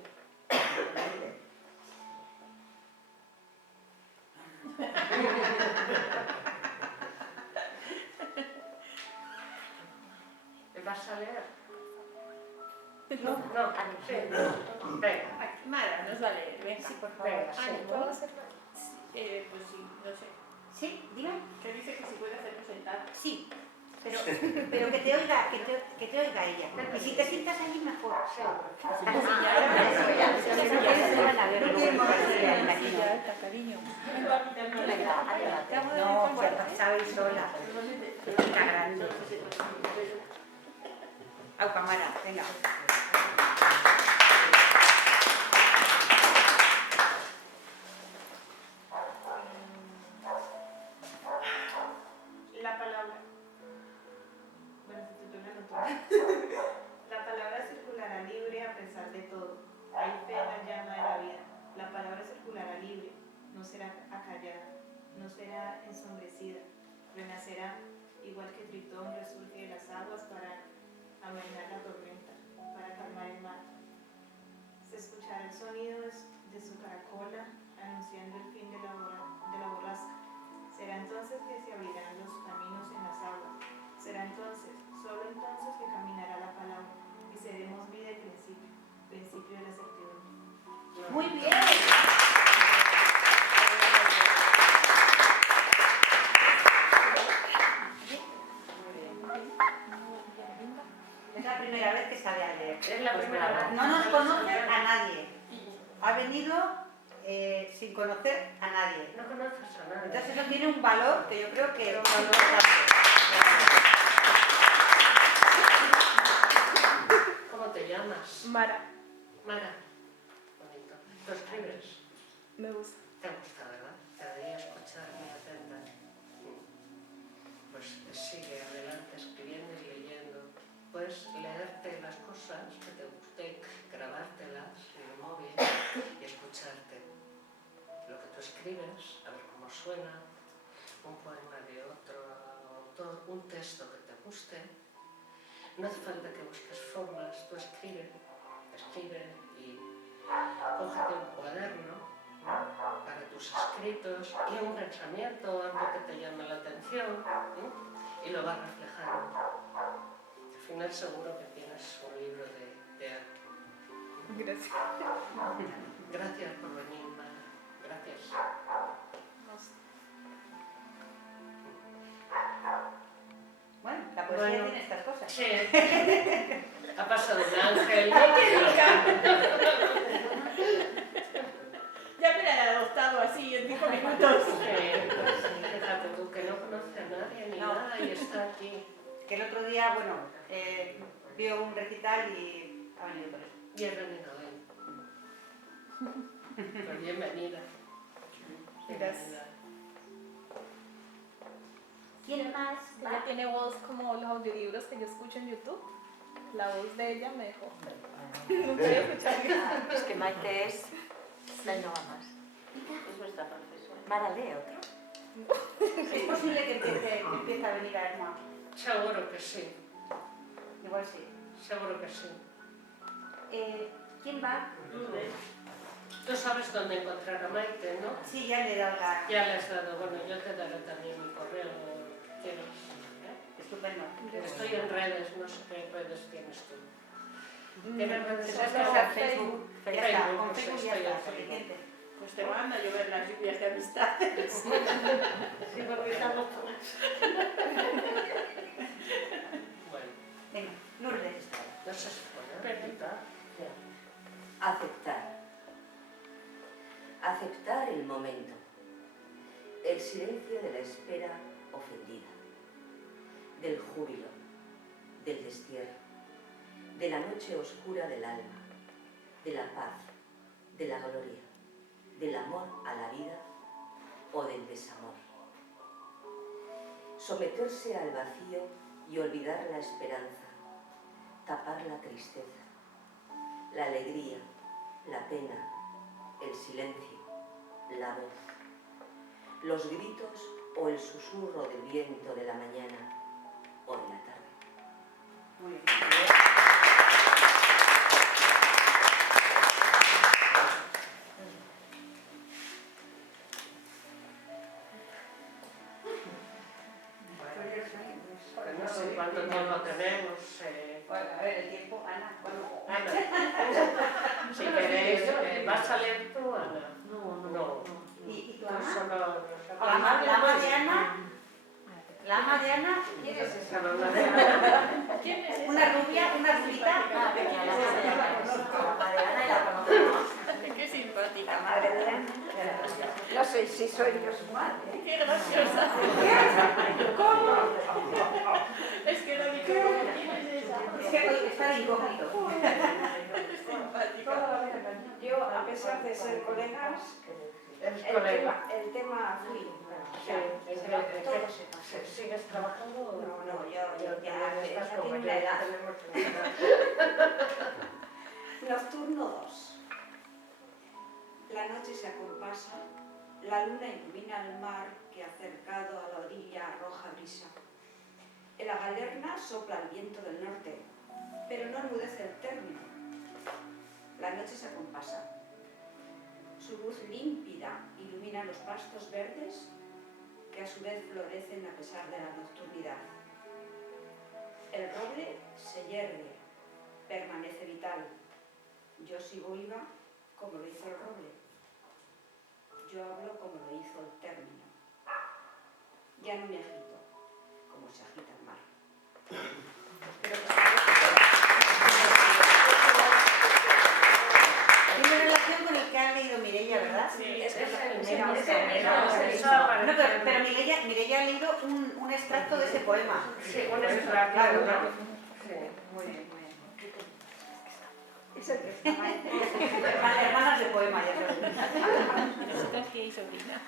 ¿Te vas a leer? No. No, sí. Venga, Mara, nos va a leer, venga. Sí, por favor. venga, sí. ¿Puedo hacer? Pues sí, no sé. Sí, dime. Que dice que si puede hacerlo sentada. Sí, pero que te oiga, que te oiga ella. Y si te sientas allí mejor. Cariño. No, pues sabéis sola. Está grande. Au, cámara, venga. La palabra. Bueno, se titula todo. La palabra circulará libre a pesar de todo. Hay fe en la llama de la vida. La palabra circulará libre, no será acallada, no será ensombrecida, renacerá, igual que Tritón resurge de las aguas para amainar la tormenta, para calmar el mar. Se escuchará el sonido de su caracola anunciando el fin de la borrasca. Será entonces que se abrirán los caminos en las aguas. Será entonces, solo entonces que caminará la palabra y seremos vida y principio de la certidumbre. Muy bien. Es la primera vez que sale a leer. Es la primera vez. No nos conoce a nadie. Ha venido sin conocer a nadie. No conoces a nadie. Entonces eso tiene un valor que yo creo que es importante. ¿Cómo te llamas? Mara, Mara. Bonito. ¿Tú escribes? me gusta. Te gusta, ¿verdad? Te debería escuchar muy atenta. Pues sigue adelante escribiendo y leyendo. Puedes leerte las cosas que te gusten, grabártelas en el móvil y escucharte. Lo que tú escribes, a ver cómo suena, un poema de otro autor, un texto que te guste. No hace falta que busques formas, tú escribe y cógete un cuaderno, ¿no?, para tus escritos y un pensamiento, algo que te llame la atención, ¿no?, y lo vas reflejando. Al final seguro que tienes un libro de arte. Gracias. Gracias por venir, Mara. Gracias. Bueno, la poesía Bueno. tiene estas cosas. Sí. Ha pasado un ángel. Ya me la he adoptado así en 5 minutos. Fíjate tú que no conoce a nadie ni No. nada y está aquí. Que el otro día, bueno, vio un recital y ha venido por eso. Y es venido hoy. Pues bienvenida. Gracias. ¿Quién Ella tiene voz como los audiolibros que yo escucho en YouTube. La voz de ella me dejó. No quiero escuchar bien. Es que Maite es la innova más. Es nuestra profesora. Mara, lee otro. Es posible que empiece a venir a Erma. Seguro que sí, Igual sí. seguro que sí. ¿Quién va? Tú sabes dónde encontrar a Maite, ¿no? Sí, ya le he dado la... Ya le has dado, bueno, yo te daré también mi correo. ¿Quieres? Estupendo. Estoy en redes, no sé qué redes tienes tú. Tienes redes sociales? Facebook. Ya está, Facebook, con pues Facebook ya estoy está, en Facebook. suficiente. Pues te van a llover las lluvias de amistades. Sí, porque estamos todas. Bueno, Venga, Lourdes. no sé si puede repita. Aceptar. Aceptar el momento. El silencio de la espera ofendida. Del júbilo. Del destierro. De la noche oscura del alma. De la paz. De la gloria. Del amor a la vida o del desamor. Someterse al vacío y olvidar la esperanza. Tapar la tristeza. La alegría, la pena, el silencio, la voz, los gritos o el susurro del viento de la mañana o de la tarde. Muy bien. Porque no sé cuánto tiempo tenemos. Bueno, a ver, el tiempo, Ana. Ana, si queréis, ¿vas a leer tú, Ana? No. ¿Y tu Tú ama? solo... La ama de Ana. La ama de Ana, ¿quién es esa? La mamá de Ana. ¿Quién es esa? Una rubia, una rubita. Ah, venga, la madre Ana y la conocemos. Qué simpática. La madre de Ana. No sé si soy yo su madre. Qué graciosa. ¿Cómo? Es que no vi quién es esa. Es que hoy está de incógnito. Es simpática. Yo, a pesar de ser colegas, ¿Eres colega? el tema fui. Todo se pasa. ¿Sigues trabajando o No, no, yo ya también estás ya como tengo yo? una edad. Tenemos que Nocturno 2. La noche se acompasa, la luna ilumina el mar que acercado a la orilla arroja brisa. En la galerna sopla el viento del norte, pero no enmudece el término. La noche se acompasa. Su luz límpida ilumina los pastos verdes que a su vez florecen a pesar de la nocturnidad. El roble se hierve, permanece vital. Yo sigo viva como lo hizo el roble. Yo hablo como lo hizo el término. Ya no me agito, como se agita el mar. Tiene relación con el que ha leído Mireia, ¿verdad? Sí, Es que No, pero Mireia ha leído un extracto de ese poema. Sí, un extracto. Claro, ¿no? Sí, muy bien, muy bien. Es el que está mal. Hermanas de poema, ya sabes. Necesitas que hizo sobrina.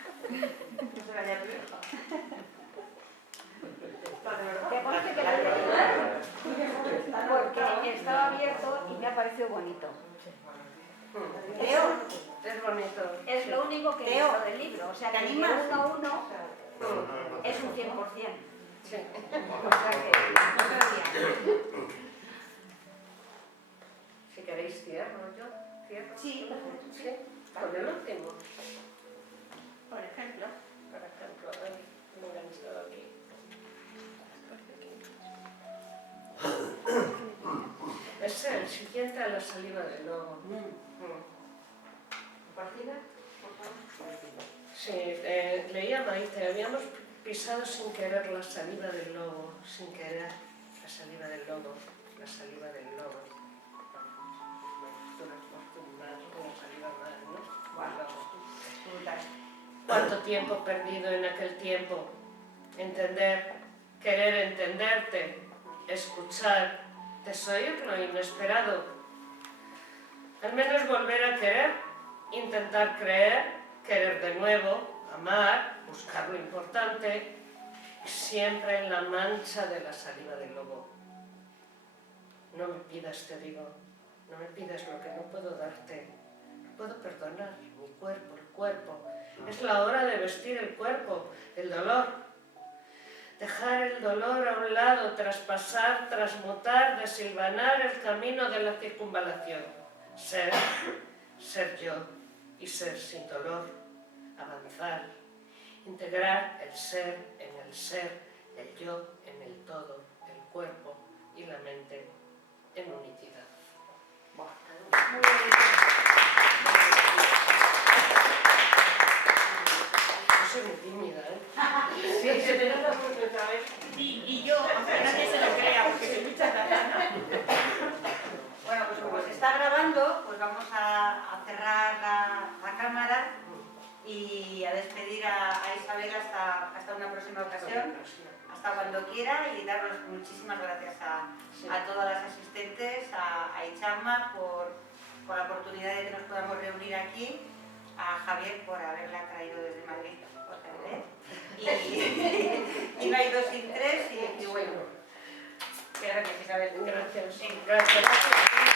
Que conste que la leí porque estaba abierto y me ha parecido bonito. Leo, Es bonito. Es lo único que he Leo, visto del libro. O sea, ¿te que de animas? 1 a 1 es un 100%. Sí. o sea que, Si queréis cierro yo. Cierro. sí, perfecto. Sí. Con el último. Por ejemplo. Por ejemplo, ahí, enganchado aquí. Es el siguiente a la saliva del lobo. ¿Partida? Sí, leía Maite, habíamos pisado sin querer la saliva del lobo, sin querer la saliva del lobo, la saliva del lobo. Una saliva más, ¿no? Brutal. ¿Cuánto tiempo perdido en aquel tiempo? Entender, querer entenderte, escuchar, desoír lo inesperado. Al menos volver a querer, intentar creer, querer de nuevo, amar, buscar lo importante, siempre en la mancha de la saliva del lobo. No me pidas, te digo, no me pidas lo que no puedo darte. No puedo perdonar mi cuerpo, el cuerpo. Es la hora de vestir el cuerpo, el dolor. Dejar el dolor a un lado, traspasar, transmutar, desilvanar el camino de la circunvalación. Ser yo y ser sin dolor. Avanzar, integrar el ser en el ser, el yo en el todo, el cuerpo y la mente en unicidad. Yo soy muy tímida, ¿eh? Sí, se te nota mucho, ¿sabes? Y yo, aunque nadie se lo crea, porque soy mucha tatana. Bueno, pues como se está grabando, pues vamos a cerrar la cámara y a despedir a Isabel hasta una próxima ocasión, hasta cuando quiera, y daros muchísimas gracias a todas las asistentes, a Ichama por la oportunidad de que nos podamos reunir aquí, a Javier por haberla traído desde Madrid, y no hay dos sin tres, y bueno, gracias Isabel. Gracias. Gracias.